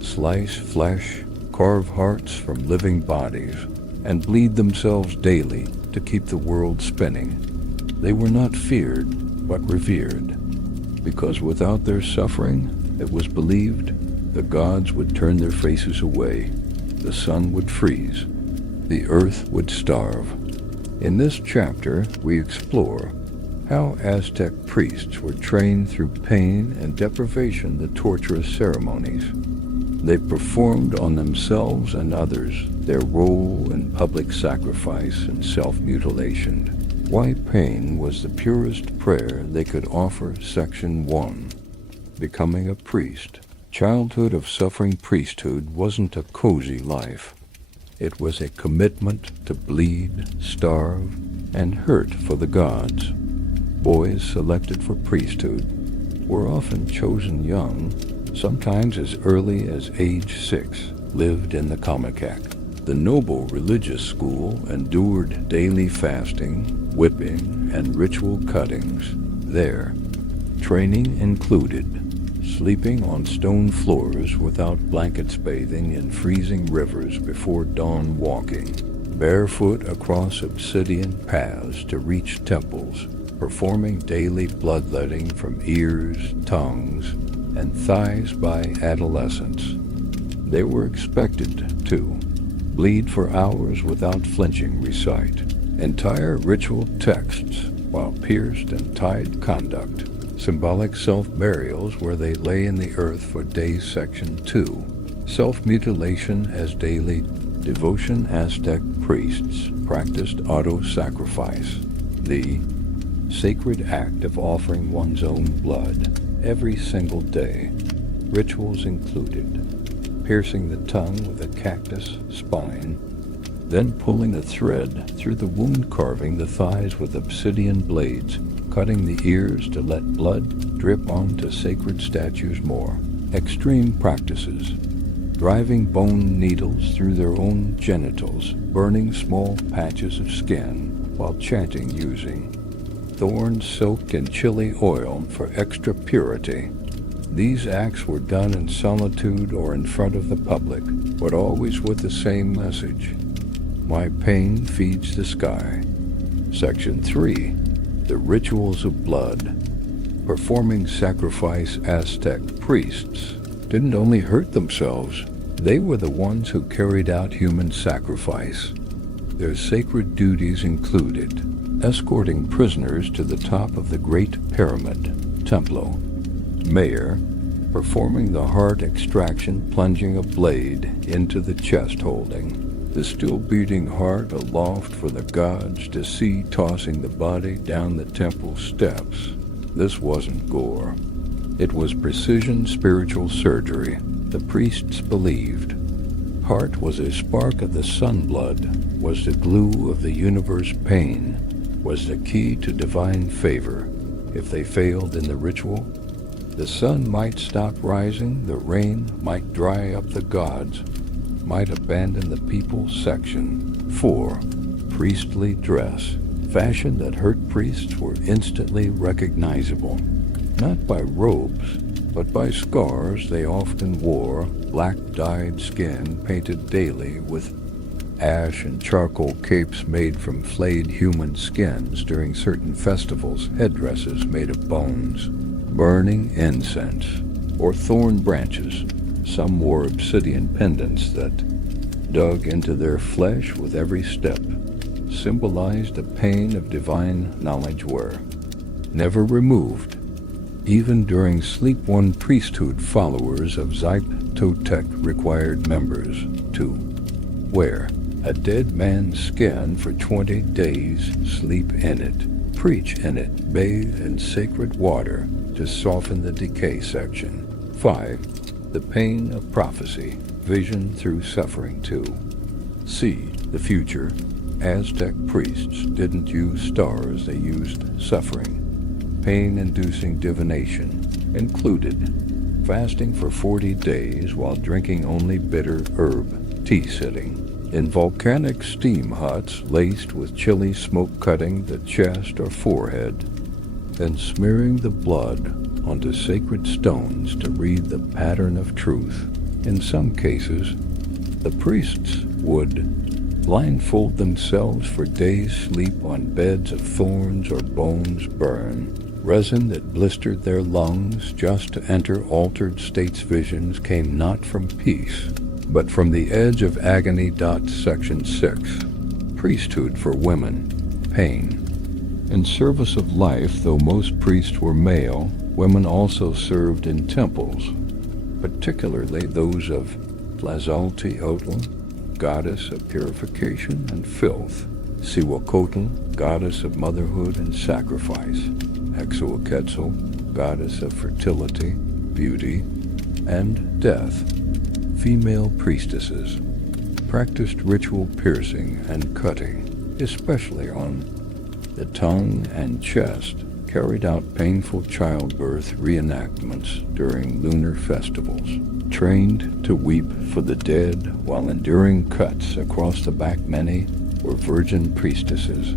slice flesh, carve hearts from living bodies, and bleed themselves daily to keep the world spinning. They were not feared, but revered, because without their suffering, it was believed, the gods would turn their faces away, the sun would freeze, the earth would starve. In this chapter, we explore how Aztec priests were trained through pain and deprivation, the torturous ceremonies. They performed on themselves and others their role in public sacrifice and self-mutilation. Why pain was the purest prayer they could offer. Section 1. Becoming a priest. Childhood of suffering priesthood wasn't a cozy life. It was a commitment to bleed, starve, and hurt for the gods. Boys selected for priesthood were often chosen young, sometimes as early as age 6, lived in the Comicac. The noble religious school endured daily fasting, whipping, and ritual cuttings. There, training included sleeping on stone floors without blankets, bathing in freezing rivers before dawn, walking barefoot across obsidian paths to reach temples, performing daily bloodletting from ears, tongues, and thighs by adolescents. They were expected to bleed for hours without flinching, recite entire ritual texts while pierced and tied conduct, symbolic self-burials where they lay in the earth for days. Section 2. Self-mutilation as daily devotion. Aztec priests practiced auto-sacrifice, the sacred act of offering one's own blood every single day. Rituals included piercing the tongue with a cactus spine, then pulling a thread through the wound, carving the thighs with obsidian blades, cutting the ears to let blood drip onto sacred statues. More extreme practices: driving bone needles through their own genitals, burning small patches of skin while chanting, using thorns soaked in chili oil for extra purity. These acts were done in solitude or in front of the public, but always with the same message: why pain feeds the sky. Section 3. The rituals of blood. Performing sacrifice. Aztec priests didn't only hurt themselves, they were the ones who carried out human sacrifice. Their sacred duties included escorting prisoners to the top of the Great Pyramid, Templo Mayor, performing the heart extraction, plunging a blade into the chest, holding the still beating heart aloft for the gods to see, tossing the body down the temple steps. This wasn't gore. It was precision spiritual surgery. The priests believed heart was a spark of the sun, blood was the glue of the universe, pain was the key to divine favor. If they failed in the ritual, the sun might stop rising, the rain might dry up, the gods might abandon the people. Section 4. Priestly dress. Fashion that hurt priests were instantly recognizable, not by robes, but by scars they often wore, black dyed skin painted daily with ash and charcoal, capes made from flayed human skins during certain festivals, headdresses made of bones, burning incense, or thorn branches. Some wore obsidian pendants that dug into their flesh with every step, symbolized the pain of divine knowledge, were never removed. Even during sleep, one priesthood followers of Aztec required members to wear a dead man's skin for 20 days, sleep in it, preach in it, bathe in sacred water to soften the decay. Section 5. The pain of prophecy. Vision through suffering. 2. See the future. Aztec priests didn't use stars, they used suffering. Pain-inducing divination included fasting for 40 days while drinking only bitter herb tea, sitting in volcanic steam huts laced with chilly smoke, cutting the chest or forehead, then smearing the blood onto sacred stones to read the pattern of truth. In some cases, the priests would blindfold themselves for days, sleep on beds of thorns or bones, burn resin that blistered their lungs just to enter altered states. Visions came not from peace, but from the edge of agony. Section 6. Priesthood for women. Pain. In service of life, though most priests were male, women also served in temples, particularly those of Tlazolteotl, goddess of purification and filth; Cihuacotl, goddess of motherhood and sacrifice; Exoquetzal, goddess of fertility, beauty, and death. Female priestesses practiced ritual piercing and cutting, especially on the tongue and chest, carried out painful childbirth reenactments during lunar festivals, trained to weep for the dead while enduring cuts across the back. Many were virgin priestesses,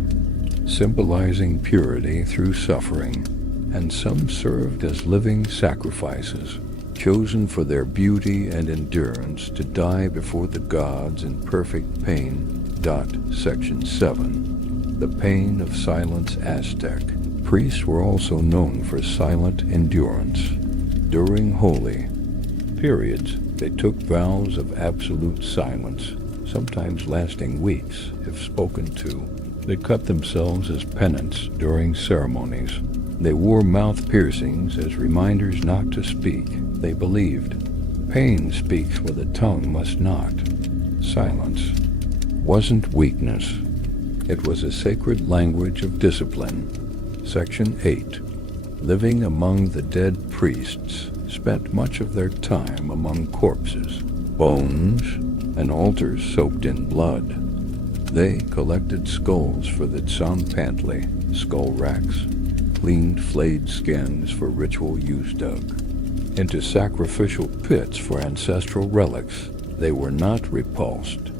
symbolizing purity through suffering, and some served as living sacrifices, chosen for their beauty and endurance to die before the gods in perfect pain. Section 7. The pain of silence. Aztec priests were also known for silent endurance. During holy periods, they took vows of absolute silence, sometimes lasting weeks if spoken to. They cut themselves as penance during ceremonies. They wore mouth piercings as reminders not to speak. They believed pain speaks where the tongue must not. Silence wasn't weakness. It was a sacred language of discipline. Section 8. Living among the dead, priests spent much of their time among corpses, bones, and altars soaked in blood. They collected skulls for the Tzompantli, skull racks, cleaned flayed skins for ritual use, dug into sacrificial pits for ancestral relics. They were not repulsed.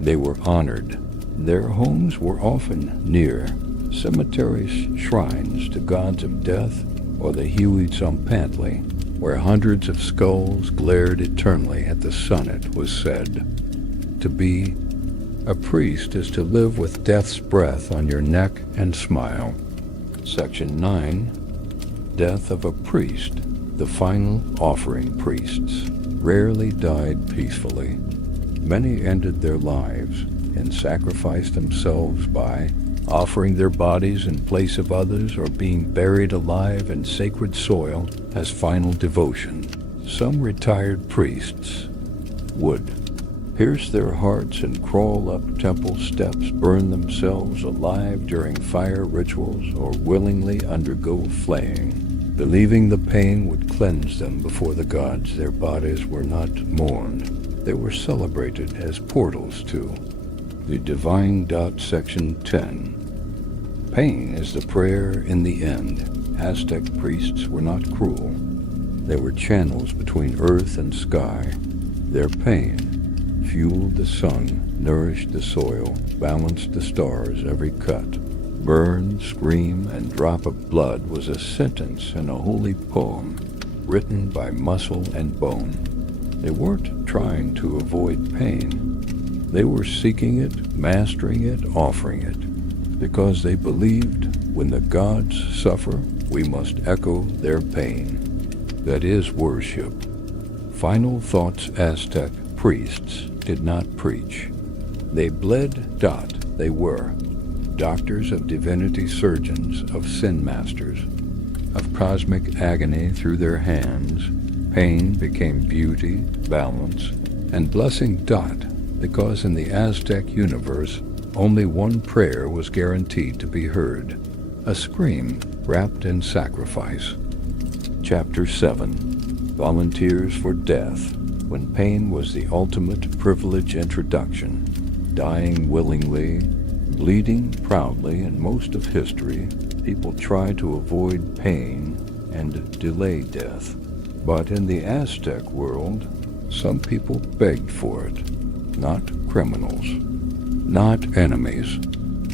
They were honored. Their homes were often near cemeteries, shrines to gods of death, or the Huey Tzompantli, where hundreds of skulls glared eternally at the sun. It was said to be a priest is to live with death's breath on your neck and smile. Section 9. Death of a priest. The final offering. Priests rarely died peacefully. Many ended their lives and sacrificed themselves by offering their bodies in place of others or being buried alive in sacred soil as final devotion. Some retired priests would pierce their hearts and crawl up temple steps, burn themselves alive during fire rituals, or willingly undergo flaying, believing the pain would cleanse them before the gods. Their bodies were not mourned. They were celebrated as portals to the divine. Section 10. Pain is the prayer in the end. Aztec priests were not cruel. They were channels between earth and sky. Their pain fueled the sun, nourished the soil, balanced the stars. Every cut, burn, scream, and drop of blood was a sentence in a holy poem written by muscle and bone. They weren't trying to avoid pain. They were seeking it, mastering it, offering it, because they believed when the gods suffer, we must echo their pain. That is worship. Final thoughts. Aztec priests did not preach. They bled. They were doctors of divinity, surgeons of sin, masters of cosmic agony. Through their hands, pain became beauty, balance, and blessing. Because in the Aztec universe, only one prayer was guaranteed to be heard, a scream wrapped in sacrifice. Chapter 7. Volunteers for death. When pain was the ultimate privilege. Introduction. Dying willingly, bleeding proudly. In most of history, people tried to avoid pain and delay death. But in the Aztec world, some people begged for it. Not criminals, not enemies,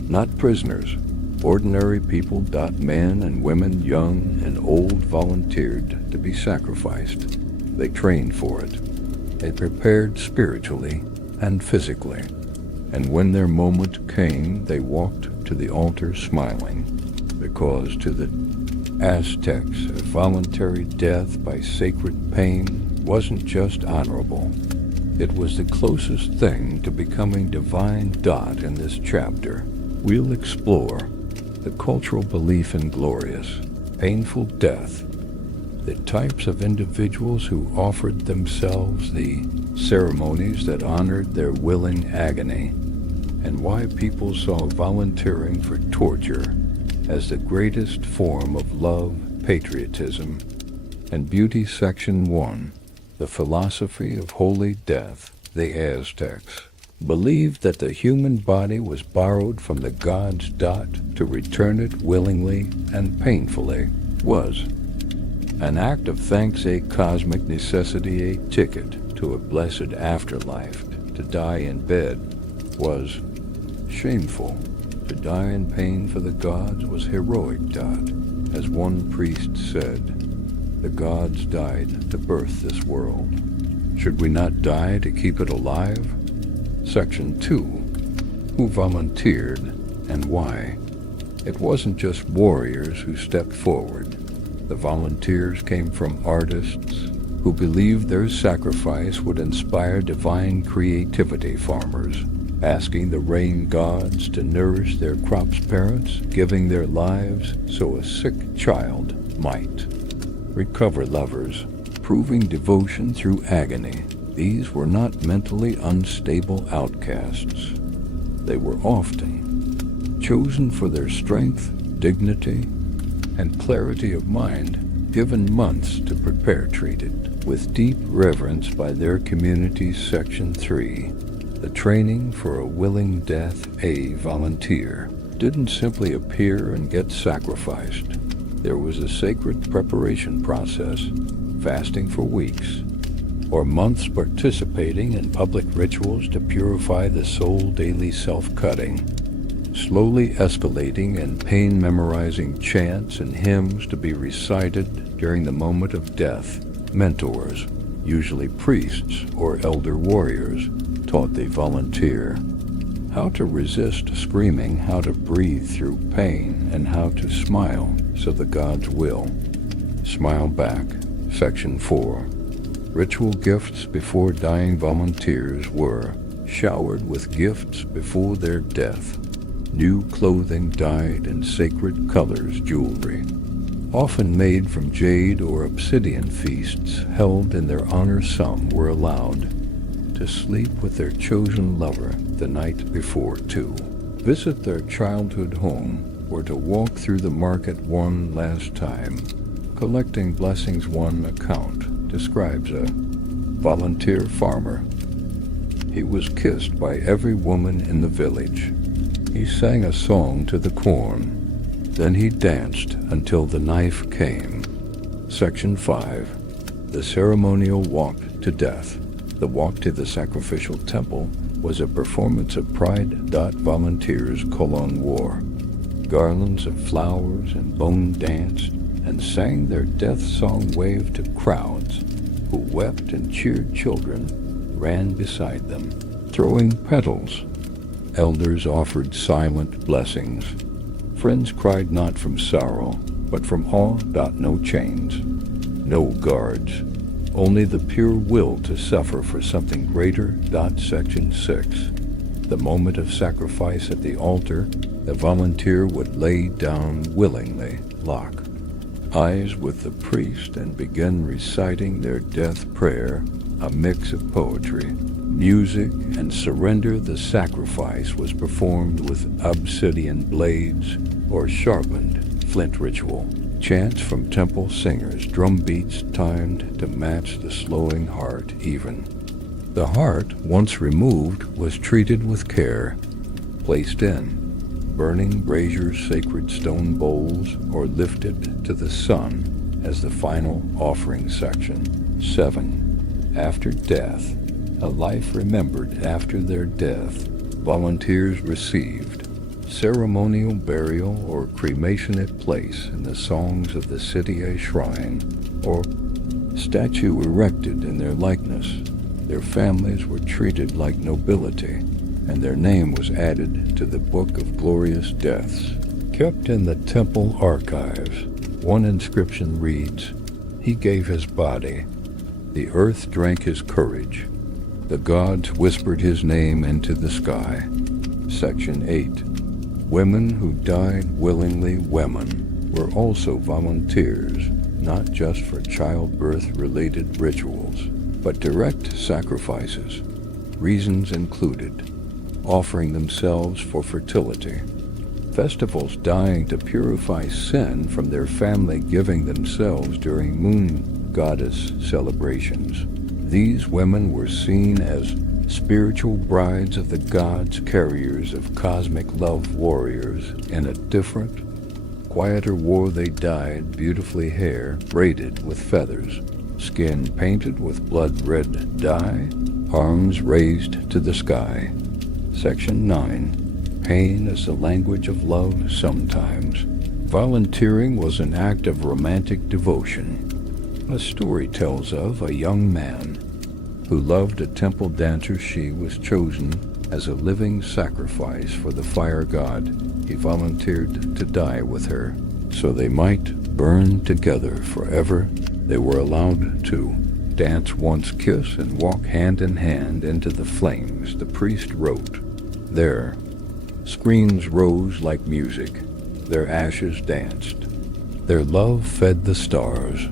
not prisoners. Ordinary people. Men and women, young and old, volunteered to be sacrificed. They trained for it. They prepared spiritually and physically. And when their moment came, they walked to the altar smiling, because to the Aztecs, a voluntary death by sacred pain wasn't just honorable. It was the closest thing to becoming divine. In this chapter, we'll explore the cultural belief in glorious, painful death, the types of individuals who offered themselves, the ceremonies that honored their willing agony, and why people saw volunteering for torture as the greatest form of love, patriotism, and beauty. Section 1. The philosophy of holy death. The Aztecs believed that the human body was borrowed from the gods. To return it willingly and painfully was an act of thanks, a cosmic necessity, a ticket to a blessed afterlife. To die in bed was shameful. To die in pain for the gods was heroic. As one priest said, the gods died to birth this world. Should we not die to keep it alive? Section 2. Who volunteered and why? It wasn't just warriors who stepped forward. The volunteers came from artists who believed their sacrifice would inspire divine creativity. Farmers asking the rain gods to nourish their crops. Parents giving their lives so a sick child might recover. Lovers proving devotion through agony. These were not mentally unstable outcasts. They were often chosen for their strength, dignity, and clarity of mind, given months to prepare, treated with deep reverence by their communities. Section 3. The training for a willing death. A volunteer didn't simply appear and get sacrificed. There was a sacred preparation process, fasting for weeks or months, participating in public rituals to purify the soul, daily self-cutting, slowly escalating in pain, memorizing chants and hymns to be recited during the moment of death. Mentors, usually priests or elder warriors, taught the volunteer how to resist screaming, how to breathe through pain, and how to smile so the gods will smile back. Section 4. Ritual gifts before dying. Volunteers were showered with gifts before their death. New clothing dyed in sacred colors, jewelry, often made from jade or obsidian. Feasts held in their honor. Some were allowed to sleep with their chosen lover the night before, to visit their childhood home, or to walk through the market one last time, collecting blessings. One account describes a volunteer farmer. He was kissed by every woman in the village. He sang a song to the corn. Then he danced until the knife came. Section 5. The ceremonial walk to death. The walk to the sacrificial temple was a performance of pride. Volunteers wore garlands of flowers and bone danced and sang their death song. Waved to crowds who wept and cheered. Children ran beside them, throwing petals. Elders offered silent blessings. Friends cried not from sorrow, but from awe. No chains, no guards, only the pure will to suffer for something greater. Section 6. The moment of sacrifice. At the altar, the volunteer would lay down willingly, lock eyes with the priest, and begin reciting their death prayer, a mix of poetry, music, and surrender. The sacrifice was performed with obsidian blades or sharpened flint. Ritual chants from temple singers, drum beats timed to match the slowing heart. Even the heart, once removed, was treated with care, placed in burning braziers, sacred stone bowls, or lifted to the sun as the final offering. Section 7. After death. A life remembered after their death. Volunteers received ceremonial burial or cremation at place in the songs of the city, a shrine or statue erected in their likeness. Their families were treated like nobility, and their name was added to the Book of Glorious Deaths, kept in the temple archives. One inscription reads, "He gave his body. The earth drank his courage. The gods whispered his name into the sky." Section 8. Women who died willingly. Women were also volunteers. not just for childbirth-related rituals, but direct sacrifices. Reasons included offering themselves for fertility, festivals dying to purify sin from their family giving themselves during moon goddess celebrations. These women were seen as spiritual brides of the gods, carriers of cosmic love, warriors. In a different, quieter war they dyed beautifully hair braided with feathers, skin painted with blood-red dye, arms raised to the sky. Section 9. Pain is the language of love sometimes. Volunteering was an act of romantic devotion. A story tells of a young man who loved a temple dancer. She was chosen as a living sacrifice for the fire god. He volunteered to die with her so they might burn together forever. They were allowed to dance once, kiss, and walk hand in hand into the flames, the priest wrote. Their screams rose like music. Their ashes danced. Their love fed the stars.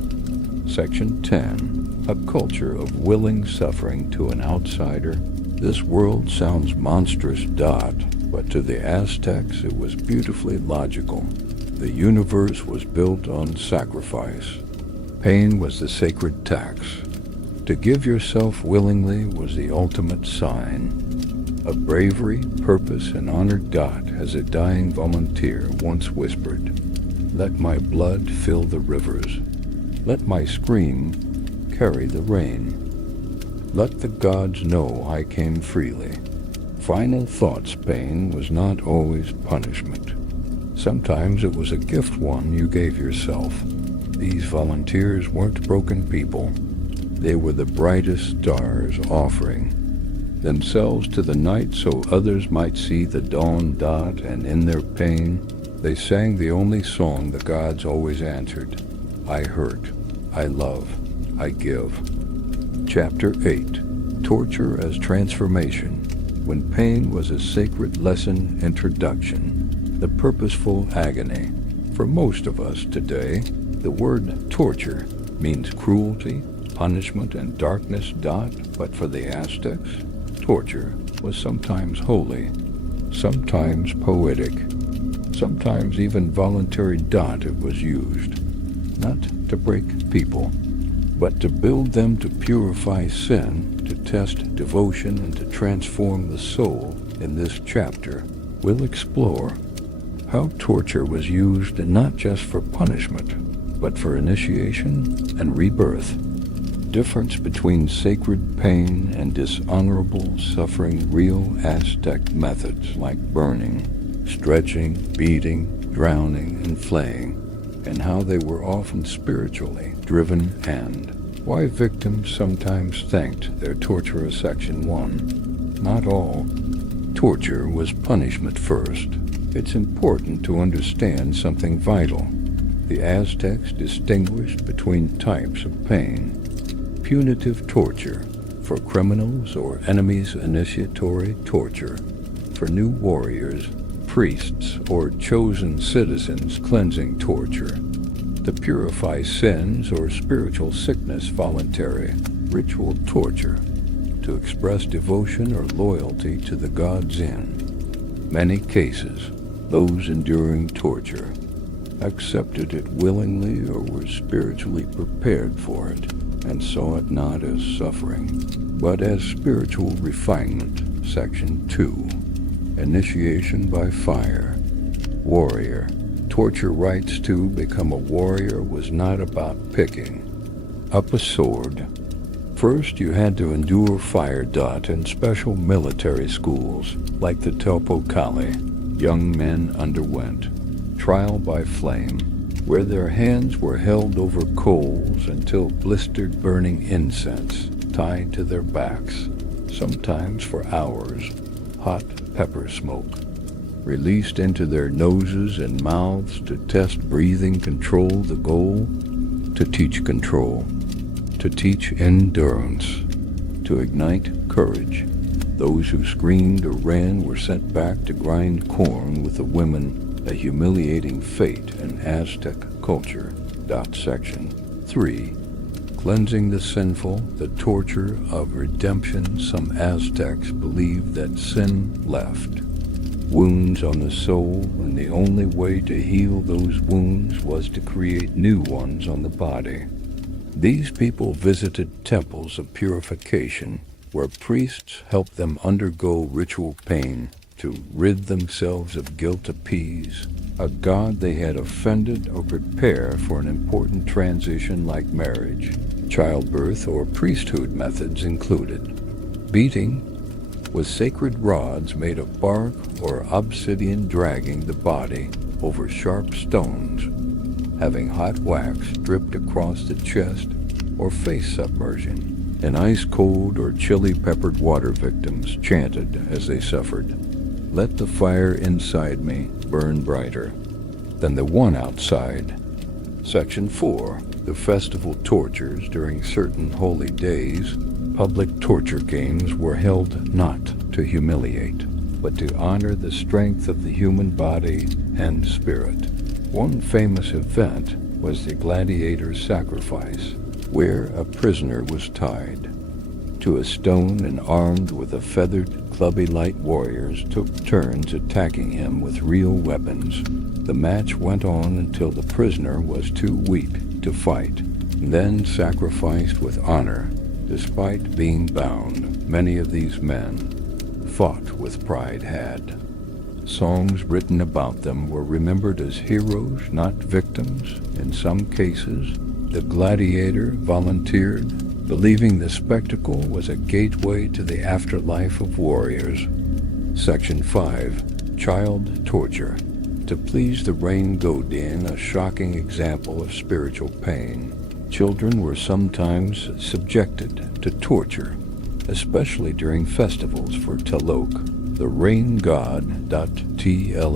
Section 10. A culture of willing suffering to an outsider. This world sounds monstrous, but to the Aztecs it was beautifully logical. The universe was built on sacrifice. Pain was the sacred tax. To give yourself willingly was the ultimate sign of bravery, purpose, and honor. As a dying volunteer once whispered, "Let my blood fill the rivers. Let my scream carry the rain. Let the gods know I came freely." Final thoughts. Pain was not always punishment. Sometimes it was a gift, one you gave yourself. These volunteers weren't broken people. They were the brightest stars, offering themselves to the night so others might see the dawn. And in their pain, they sang the only song the gods always answered: I hurt, I love, I give. Chapter 8. Torture as Transformation. When pain was a sacred lesson. Introduction. The purposeful agony. For most of us today, the word torture means cruelty, punishment, and darkness. But for the Aztecs, torture was sometimes holy, sometimes poetic, sometimes even voluntary. It was used not to break people, but to build them, to purify sin, to test devotion, and to transform the soul. In this chapter, we'll explore how torture was used not just for punishment, but for initiation and rebirth. Difference between sacred pain and dishonorable suffering. Real Aztec methods like burning, stretching, beating, drowning, and flaying, and how they were often spiritually driven, and why victims sometimes thanked their torturer. Section 1. Not all torture was punishment. First, it's important to understand something vital. The Aztecs distinguished between types of pain. Punitive torture for criminals or enemies, initiatory torture for new warriors, priests, or chosen citizens, cleansing torture to purify sins or spiritual sickness, voluntary ritual torture to express devotion or loyalty to the gods. In many cases, those enduring torture accepted it willingly or were spiritually prepared for it, and saw it not as suffering, but as spiritual refinement. Section 2. Initiation by fire. Warrior. Torture rites to become a warrior was not about picking up a sword. First, you had to endure fire. In special military schools, like the Topocali, young men underwent trial by flame, where their hands were held over coals until blistered burning incense tied to their backs, sometimes for hours. Hot pepper smoke released into their noses and mouths to test breathing control. The goal: to teach control, to teach endurance, to ignite courage. Those who screamed or ran were sent back to grind corn with the women, a humiliating fate in Aztec culture. Section 3. Cleansing the sinful, the torture of redemption. Some Aztecs believed that sin left wounds on the soul, and the only way to heal those wounds was to create new ones on the body. These people visited temples of purification, where priests helped them undergo ritual pain to rid themselves of guilt, appease a god they had offended, or prepare for an important transition like marriage. Childbirth or priesthood methods included beating with sacred rods made of bark or obsidian, dragging the body over sharp stones, having hot wax dripped across the chest, or face submersion in ice-cold or chili-peppered water. Victims chanted as they suffered, "Let the fire inside me burn brighter than the one outside." Section 4. The festival tortures. During certain holy days, public torture games were held not to humiliate, but to honor the strength of the human body and spirit. One famous event was the gladiator sacrifice, where a prisoner was tied to a stone and armed with a feathered, clubby light warriors took turns attacking him with real weapons. The match went on until the prisoner was too weak to fight, then sacrificed with honor. Despite being bound, many of these men fought with pride. Had songs written about them, were remembered as heroes, not victims. In some cases, the gladiator volunteered, believing the spectacle was a gateway to the afterlife of warriors. Section 5. Child torture. To please the rain godin, a shocking example of spiritual pain, children were sometimes subjected to torture, especially during festivals for Tlaloc. The rain god, Tlaloc,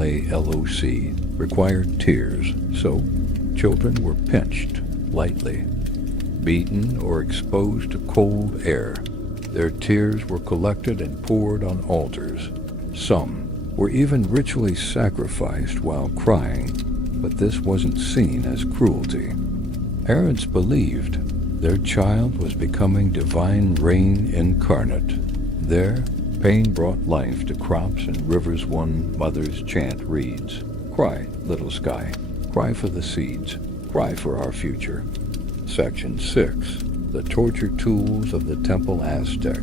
required tears, so children were pinched lightly, beaten, or exposed to cold air. Their tears were collected and poured on altars. Some were even ritually sacrificed while crying, but this wasn't seen as cruelty. Parents believed their child was becoming divine rain incarnate. Their pain brought life to crops and rivers. One mother's chant reads, "Cry, little sky, cry for the seeds, cry for our future." Section 6. The torture tools of the Temple Aztec.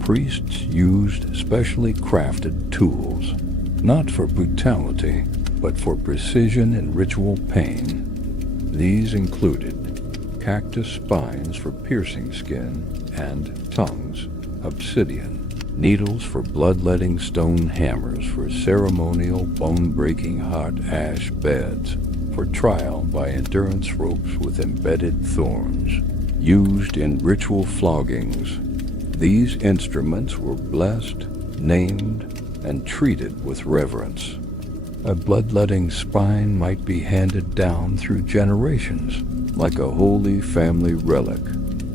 Priests used specially crafted tools, not for brutality, but for precision and ritual pain. These included cactus spines for piercing skin and tongues, obsidian, needles for bloodletting, stone hammers for ceremonial bone-breaking, hot ash beds for trial by endurance, ropes with embedded thorns, used in ritual floggings. These instruments were blessed, named, and treated with reverence. A bloodletting spine might be handed down through generations, like a holy family relic.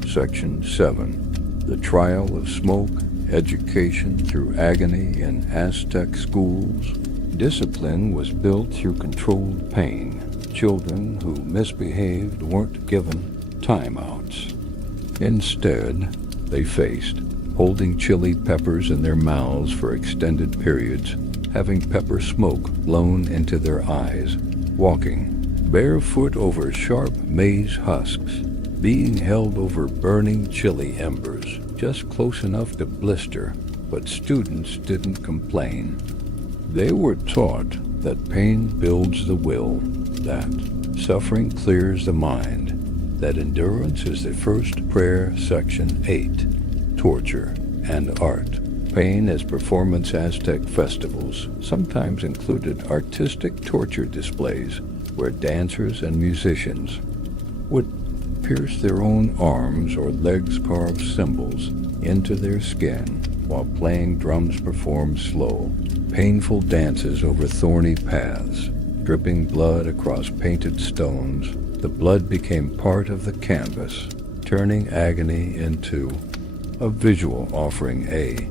Section 7. The trial of smoke, education through agony in Aztec schools. Discipline was built through controlled pain. Children who misbehaved weren't given timeouts. Instead, they faced holding chili peppers in their mouths for extended periods, having pepper smoke blown into their eyes, walking barefoot over sharp maize husks, being held over burning chili embers, just close enough to blister, but students didn't complain. They were taught that pain builds the will, that suffering clears the mind, that endurance is the first prayer. Section 8. Torture and art. Pain as performance. Aztec festivals sometimes included artistic torture displays where dancers and musicians would pierce their own arms or legs, carve symbols into their skin while playing drums, perform slow, painful dances over thorny paths, dripping blood across painted stones. The blood became part of the canvas, turning agony into a visual offering, a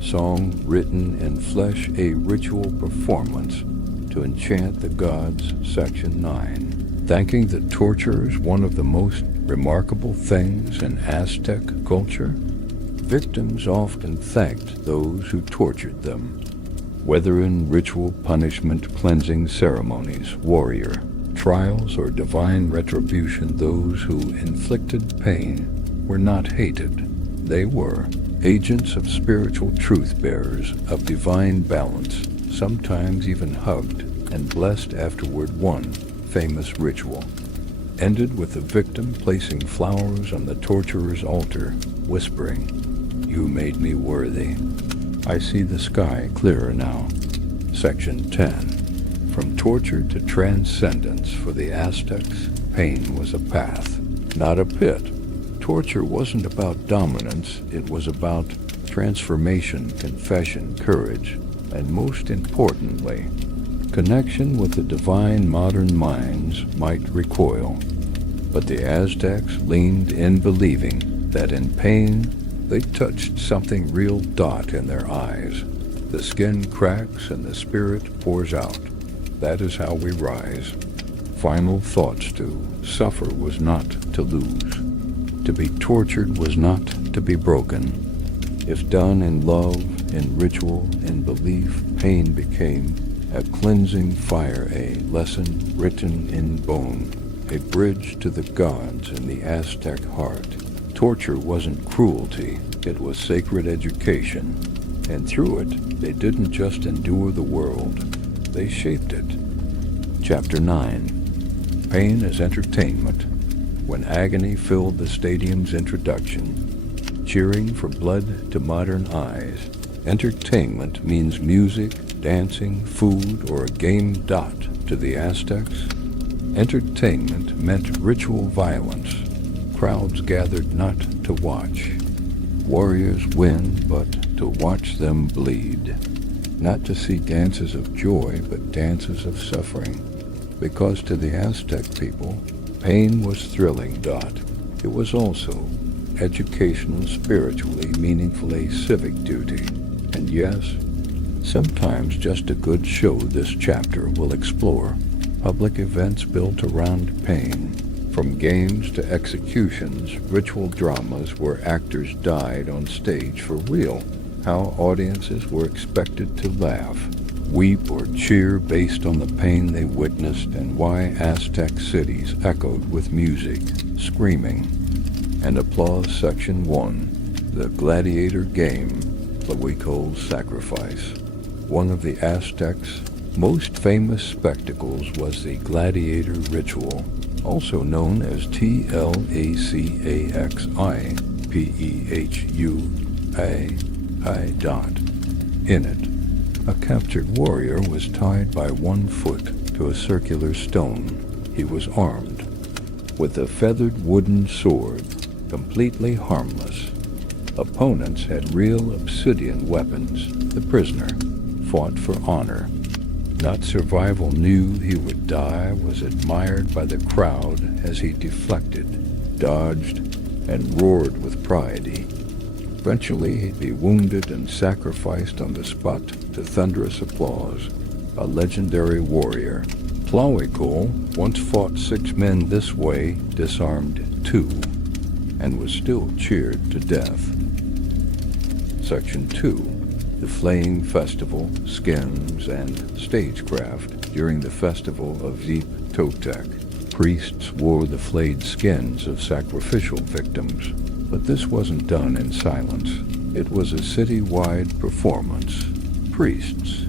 song written in flesh, a ritual performance to enchant the gods. Section 9. thanking the torturers one of the most remarkable things in Aztec culture? Victims often thanked those who tortured them, whether in ritual punishment, cleansing ceremonies, warrior trials, or divine retribution. Those who inflicted pain were not hated. They were agents of spiritual truth bearers, of divine balance, sometimes even hugged and blessed afterward. One famous ritual ended with the victim placing flowers on the torturer's altar, whispering, "You made me worthy. I see the sky clearer now." Section 10. From torture to transcendence, for the Aztecs, pain was a path, not a pit. Torture wasn't about dominance, it was about transformation, confession, courage, and most importantly, connection with the divine. Modern minds might recoil, but the Aztecs leaned in, believing that in pain they touched something real. In their eyes, the skin cracks and the spirit pours out. That is how we rise. Final thoughts: to suffer was not to lose. To be tortured was not to be broken. If done in love, in ritual, in belief, pain became a cleansing fire, a lesson written in bone, a bridge to the gods in the Aztec heart. Torture wasn't cruelty, it was sacred education. And through it, they didn't just endure the world, they shaped it. Chapter 9. Pain as Entertainment. When agony filled the stadium's introduction, cheering for blood to modern eyes, entertainment means music, dancing, food, or a game. To the Aztecs, entertainment meant ritual violence. Crowds gathered not to watch warriors win, but to watch them bleed. Not to see dances of joy, but dances of suffering. Because to the Aztec people, pain was thrilling. It was also educational, spiritually meaningful, a civic duty. And yes, sometimes just a good show. This chapter will explore public events built around pain, from games to executions, ritual dramas where actors died on stage for real, how audiences were expected to laugh, weep, or cheer based on the pain they witnessed, and why Aztec cities echoed with music, screaming, and applause. Section 1. The gladiator game, Tlahuical's sacrifice. One of the Aztecs' most famous spectacles was the gladiator ritual, also known as Tlaxipehua. In it, a captured warrior was tied by one foot to a circular stone. He was armed with a feathered wooden sword, completely harmless. Opponents had real obsidian weapons. The prisoner fought for honor, not survival. Knew he would die, was admired by the crowd as he deflected, dodged, and roared with pride. Eventually he'd be wounded and sacrificed on the spot to thunderous applause. A legendary warrior. Tlahuical once fought 6 men this way, disarmed 2, and was still cheered to death. Section 2. The Flaying Festival, Skins, and Stagecraft. During the festival of Totec, priests wore the flayed skins of sacrificial victims. But this wasn't done in silence. It was a city-wide performance. Priests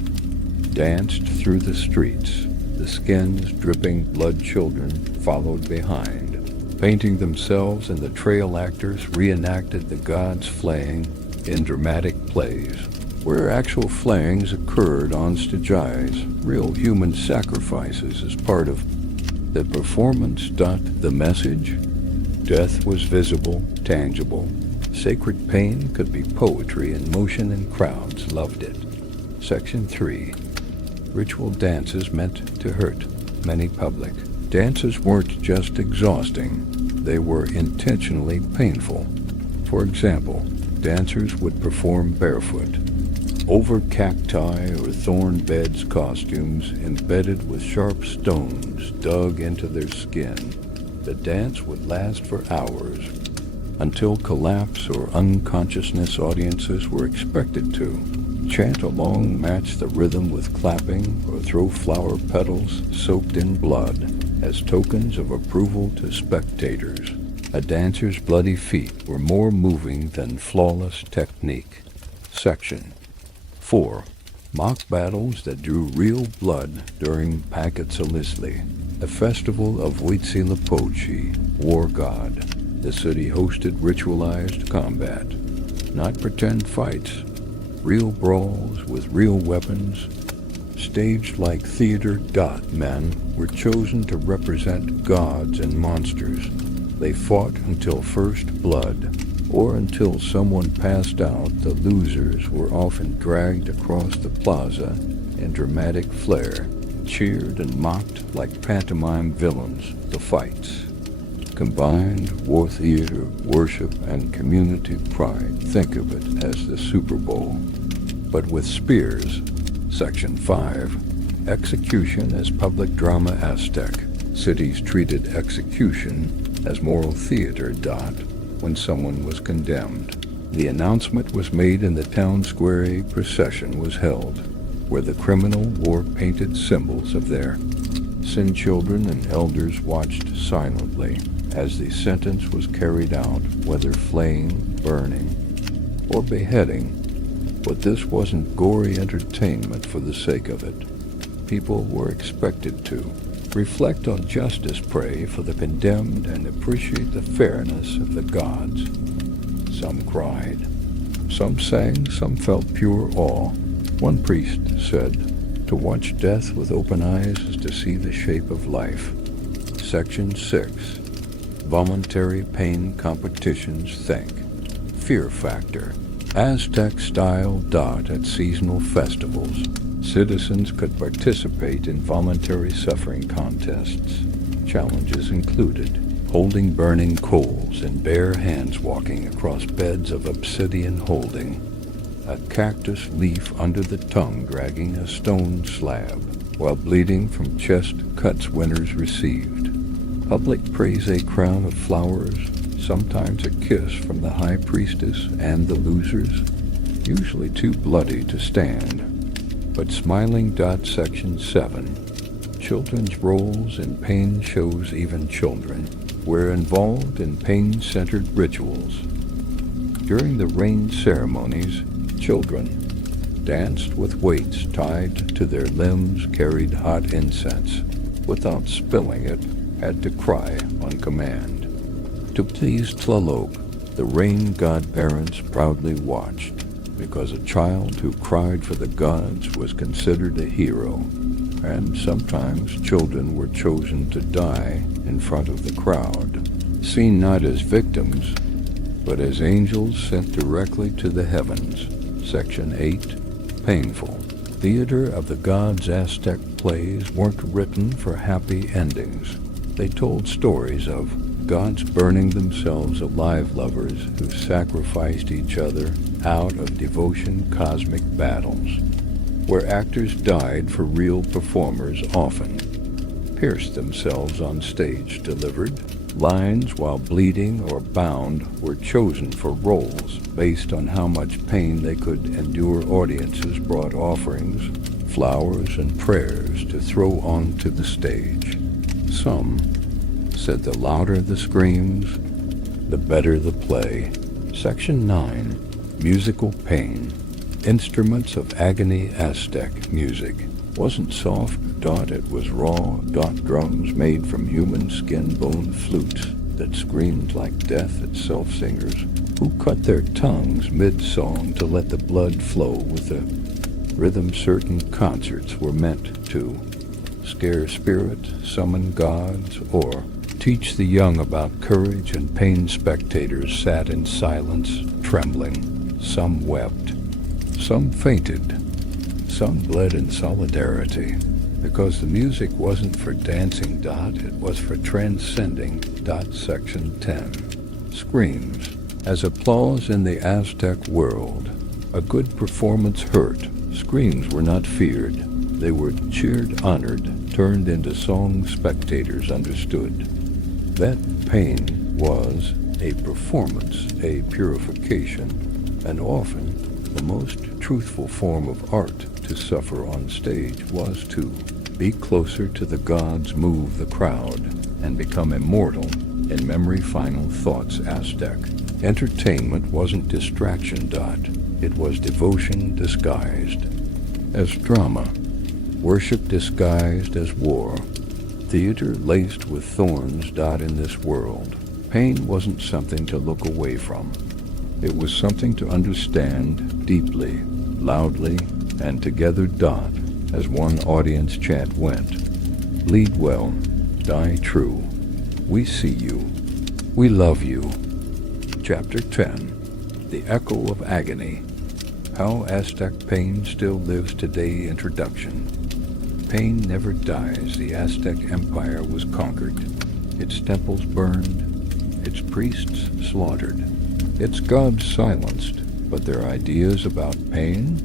danced through the streets, the skins dripping blood. Children followed behind, painting themselves, and the trail actors reenacted the gods' flaying in dramatic plays, where actual flayings occurred on stages, real human sacrifices as part of the performance. The message: death was visible, tangible. Sacred pain could be poetry in motion, and crowds loved it. Section 3. Ritual dances meant to hurt. Many public dances weren't just exhausting, they were intentionally painful. For example, dancers would perform barefoot, over cacti or thorn beds, costumes embedded with sharp stones dug into their skin. The dance would last for hours, until collapse or unconsciousness. Audiences were expected to chant along, match the rhythm with clapping, or throw flower petals soaked in blood as tokens of approval to spectators. A dancer's bloody feet were more moving than flawless technique. Section 4. Mock battles that drew real blood during Pagazalisli, a festival of Huitzilopochtli, war god. The city hosted ritualized combat, not pretend fights, real brawls with real weapons. Staged like theater. Men were chosen to represent gods and monsters. They fought until first blood, or until someone passed out. The losers were often dragged across the plaza in dramatic flair, cheered and mocked like pantomime villains. The fights combined war theater, worship, and community pride. Think of it as the Super Bowl, but with spears. Section 5. Execution as public drama. Aztec cities treated execution as moral theater. When someone was condemned, the announcement was made in the town square. A procession was held, where the criminal wore painted symbols of their sin. Children and elders watched silently as the sentence was carried out, whether flaying, burning, or beheading. But this wasn't gory entertainment for the sake of it. People were expected to reflect on justice, pray for the condemned, and appreciate the fairness of the gods. Some cried, some sang, some felt pure awe. One priest said, "To watch death with open eyes is to see the shape of life." Section 6. Voluntary pain competitions. Think. Fear factor. Aztec-style. At seasonal festivals, citizens could participate in voluntary suffering contests. Challenges included holding burning coals in bare hands, walking across beds of obsidian, holding a cactus leaf under the tongue, dragging a stone slab while bleeding from chest cuts. Winners received public praise, a crown of flowers, sometimes a kiss from the high priestess, and the losers, usually too bloody to stand, but smiling. Section 7. Children's roles in pain shows. Even children were involved in pain-centered rituals. During the rain ceremonies, children danced with weights tied to their limbs, carried hot incense without spilling it, had to cry on command. To please Tlaloc, the rain god, parents proudly watched, because a child who cried for the gods was considered a hero, and sometimes children were chosen to die in front of the crowd, seen not as victims, but as angels sent directly to the heavens. Section 8. Painful. Theater of the gods. Aztec plays weren't written for happy endings. They told stories of gods burning themselves alive, lovers who sacrificed each other out of devotion. Cosmic battles, where actors died for real. Performers often pierced themselves on stage, delivered lines while bleeding or bound, were chosen for roles based on how much pain they could endure. Audiences brought offerings, flowers, and prayers to throw onto the stage. Some said the louder the screams, the better the play. Section 9. Musical pain. Instruments of agony. Aztec music wasn't soft. It was raw. Drums made from human skin, bone flutes that screamed like death itself. Singers who cut their tongues mid-song to let the blood flow with the rhythm. Certain concerts were meant to scare spirits, summon gods, or teach the young about courage and pain. Spectators sat in silence, trembling. Some wept, some fainted, some bled in solidarity, because the music wasn't for dancing. It was for transcending. Section 10. Screams as applause. In the Aztec world, A good performance hurt. Screams were not feared. They were cheered, honored, turned into songs spectators understood. That pain was a performance, a purification, and often the most truthful form of art. To suffer on stage was to be closer to the gods, move the crowd, and become immortal in memory. Final thoughts. Aztec entertainment wasn't distraction. It was devotion disguised as drama, worship disguised as war, theater laced with thorns. In this world, pain wasn't something to look away from. It was something to understand deeply, loudly, and together. As one audience chant went, lead well, die true. We see you. We love you. Chapter 10. The Echo of Agony. How Aztec Pain Still Lives Today. Introduction. Pain never dies. The Aztec Empire was conquered, its temples burned, its priests slaughtered, its gods silenced, but their ideas about pain,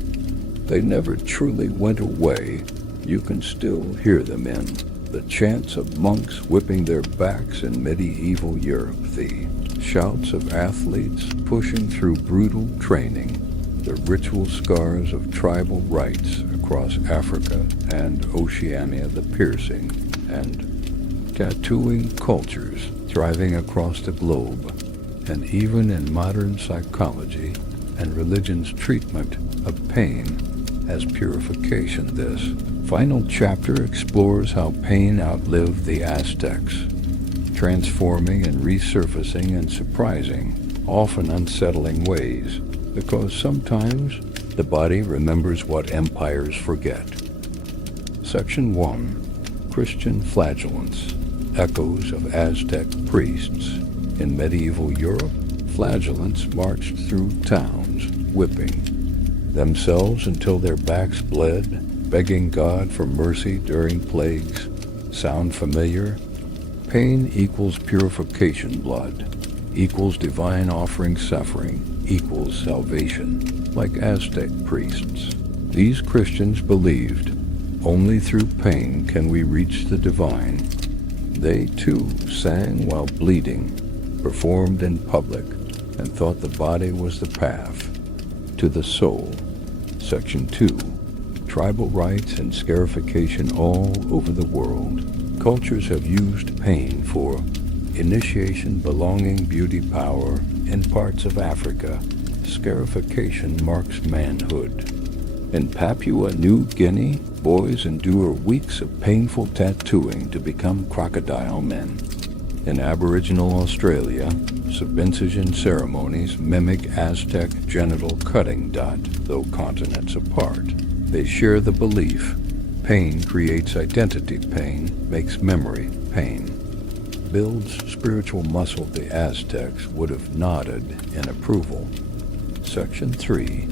they never truly went away. You can still hear them in the chants of monks whipping their backs in medieval Europe, the shouts of athletes pushing through brutal training, the ritual scars of tribal rites across Africa and Oceania, the piercing and tattooing cultures thriving across the globe, and even in modern psychology and religion's treatment of pain as purification. This final chapter explores how pain outlived the Aztecs, transforming and resurfacing in surprising, often unsettling ways, because sometimes the body remembers what empires forget. Section 1. Christian Flagellants. Echoes of Aztec priests. In medieval Europe, flagellants marched through towns, whipping themselves until their backs bled, begging God for mercy during plagues. Sound familiar? Pain equals purification. Blood equals divine offering. Suffering equals salvation. Like Aztec priests, these Christians believed only through pain can we reach the divine. They too sang while bleeding, performed in public, and thought the body was the path to the soul. Section 2. Tribal rites and scarification. All over the world, cultures have used pain for initiation, belonging, beauty, power. In parts of Africa, scarification marks manhood. In Papua New Guinea, boys endure weeks of painful tattooing to become crocodile men. In Aboriginal Australia, circumcision ceremonies mimic Aztec genital cutting. Though continents apart, they share the belief pain creates identity. Pain makes memory. Pain builds spiritual muscle. The Aztecs would have nodded in approval. Section 3.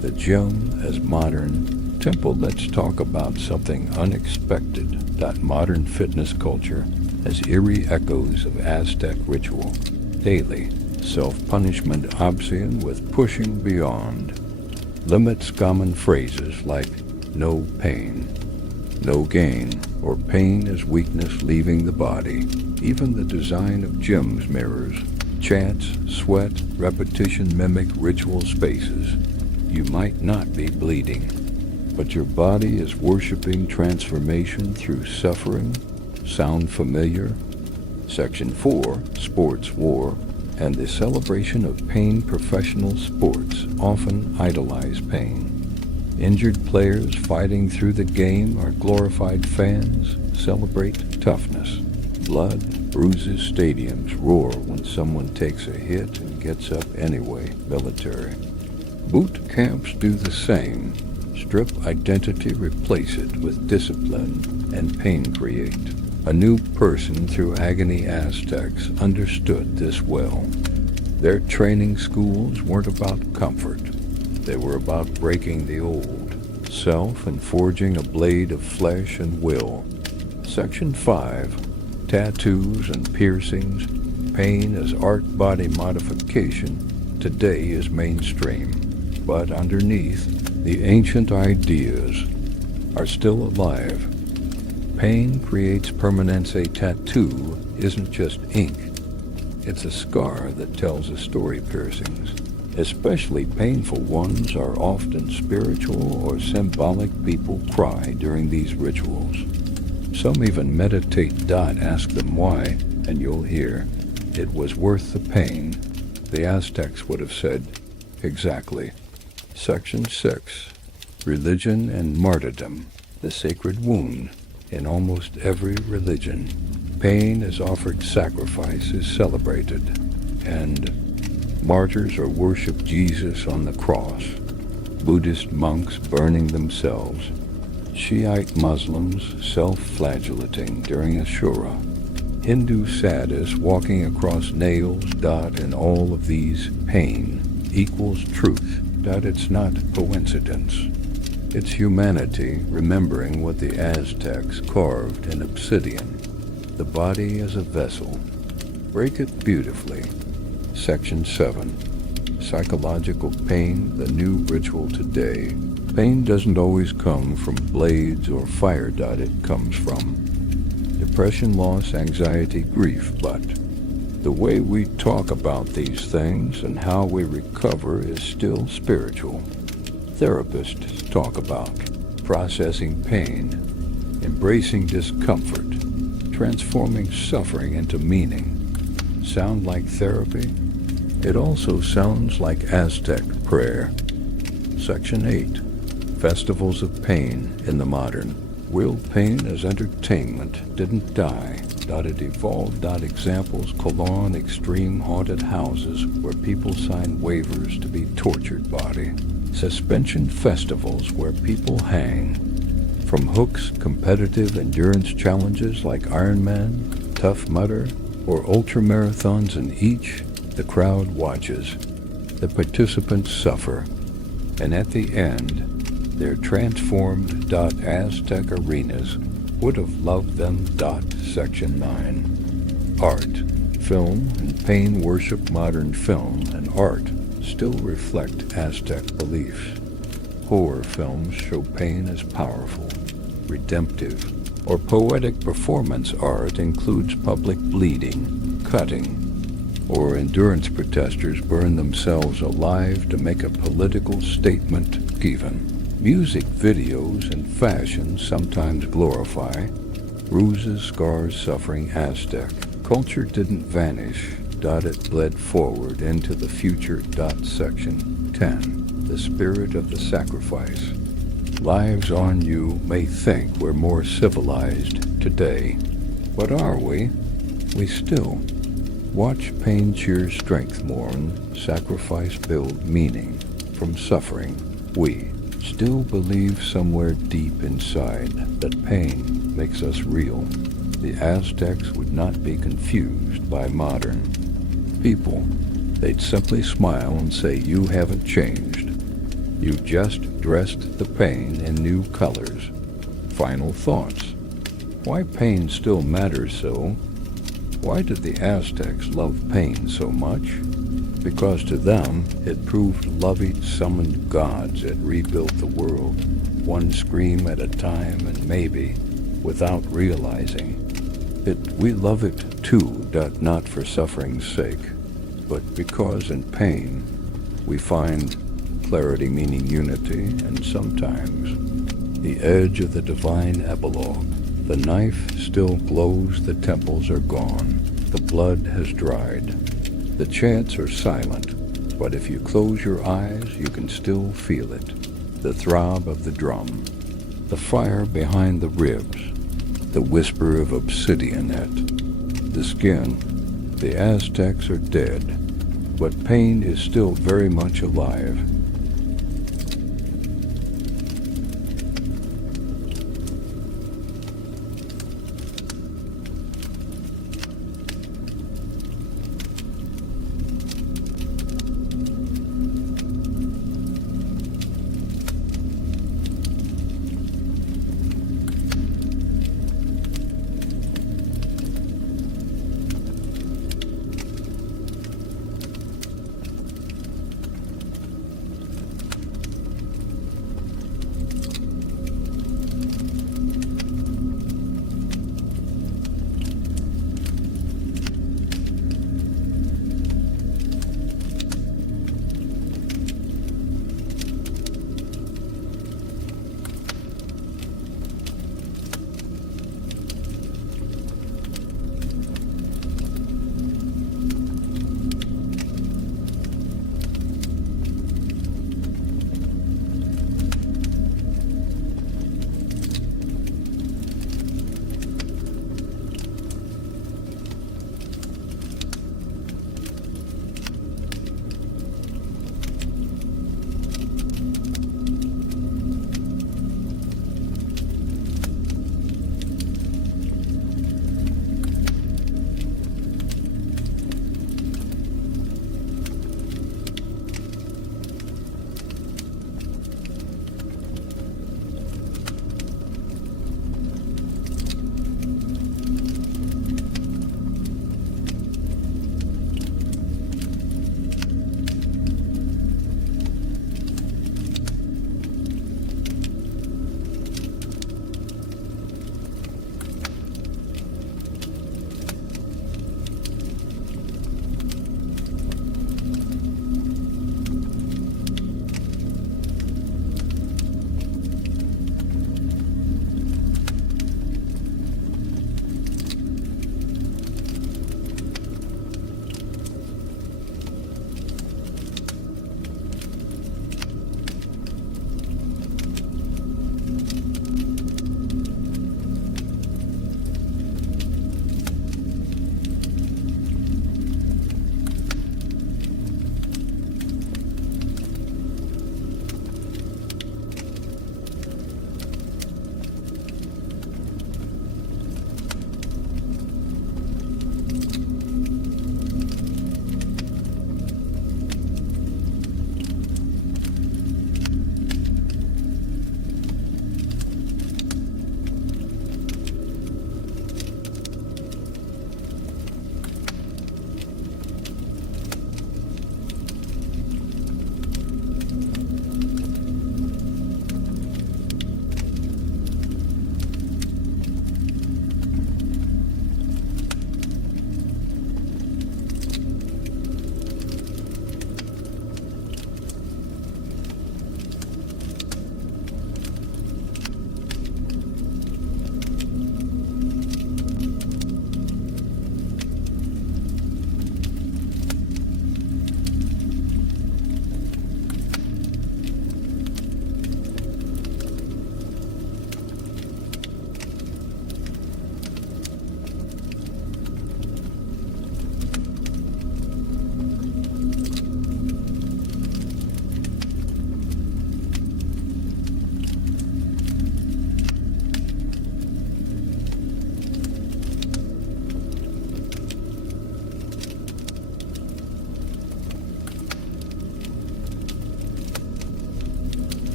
The gym as modern temple. Let's talk about something unexpected. Modern fitness culture has eerie echoes of Aztec ritual. Daily self-punishment. Obscene with pushing beyond limits. Common phrases like no pain, no gain, or pain is weakness leaving the body. Even the design of gyms mirrors chants, sweat, repetition mimic ritual spaces. You might not be bleeding, but your body is worshiping transformation through suffering. Sound familiar? Section 4. Sports war and the celebration of pain. Professional sports often idolize pain. Injured players fighting through the game are glorified. Fans celebrate toughness. Blood bruises. Stadiums roar when someone takes a hit and gets up anyway. Military boot camps do the same. Strip identity, replace it with discipline, and pain create a new person through agony. Aztecs understood this well. Their training schools weren't about comfort. They were about breaking the old self and forging a blade of flesh and will. Section 5. Tattoos and piercings. Pain as art. Body modification today is mainstream. But underneath, the ancient ideas are still alive. Pain creates permanence. A tattoo isn't just ink. It's a scar that tells a story. Piercings, especially painful ones, are often spiritual or symbolic. People cry during these rituals. Some even meditate. Ask them why, and you'll hear, it was worth the pain. The Aztecs would have said, exactly. Section 6. Religion and martyrdom. The sacred wound. In almost every religion, pain is offered, sacrifice is celebrated, and martyrs or worship Jesus on the cross. Buddhist monks burning themselves. Shiite Muslims self-flagellating during Ashura. Hindu saddists walking across nails. In all of these, pain equals truth. It's not coincidence. It's humanity remembering what the Aztecs carved in obsidian. The body as a vessel. Break it beautifully. Section 7. Psychological pain, the new ritual today. Pain doesn't always come from blades or fire. It comes from depression, loss, anxiety, grief. But the way we talk about these things and how we recover is still spiritual. Therapists talk about processing pain, embracing discomfort, transforming suffering into meaning. Sound like therapy? It also sounds like Aztec prayer. Section 8. Festivals of pain in the modern. Will pain as entertainment didn't die. It evolved. Examples: Cologne extreme haunted houses where people sign waivers to be tortured. Body. Suspension festivals where people hang. From hooks, competitive endurance challenges like Ironman, Tough Mudder, or ultramarathons. In each, the crowd watches. The participants suffer. And at the end, they're transformed. Aztec arenas would have loved them. Section 9. Art, film, and pain worship. Modern film and art still reflect Aztec beliefs. Horror films show pain as powerful, redemptive, or poetic. Performance art includes public bleeding, cutting, or endurance. Protesters burn themselves alive to make a political statement. Even music videos and fashion sometimes glorify bruises, scars, suffering. Aztec culture didn't vanish. It bled forward into the future. Section 10. The spirit of the sacrifice. Lives on. You may think we're more civilized today, but are we? We still watch pain cheer strength, mourn, sacrifice build meaning from suffering. We still believe somewhere deep inside that pain makes us real. The Aztecs would not be confused by modern people. They'd simply smile and say, you haven't changed. You just dressed the pain in new colors. Final thoughts. Why pain still matters so? Why did the Aztecs love pain so much? Because to them, it proved love. It summoned gods. It rebuilt the world, one scream at a time, and maybe without realizing it. We love it too, not for suffering's sake, but because in pain we find clarity, meaning, unity, and sometimes the edge of the divine epilogue. The knife still glows, the temples are gone, the blood has dried, the chants are silent, but if you close your eyes, you can still feel it, the throb of the drum, the fire behind the ribs, the whisper of obsidian at the skin. The Aztecs are dead, but pain is still very much alive.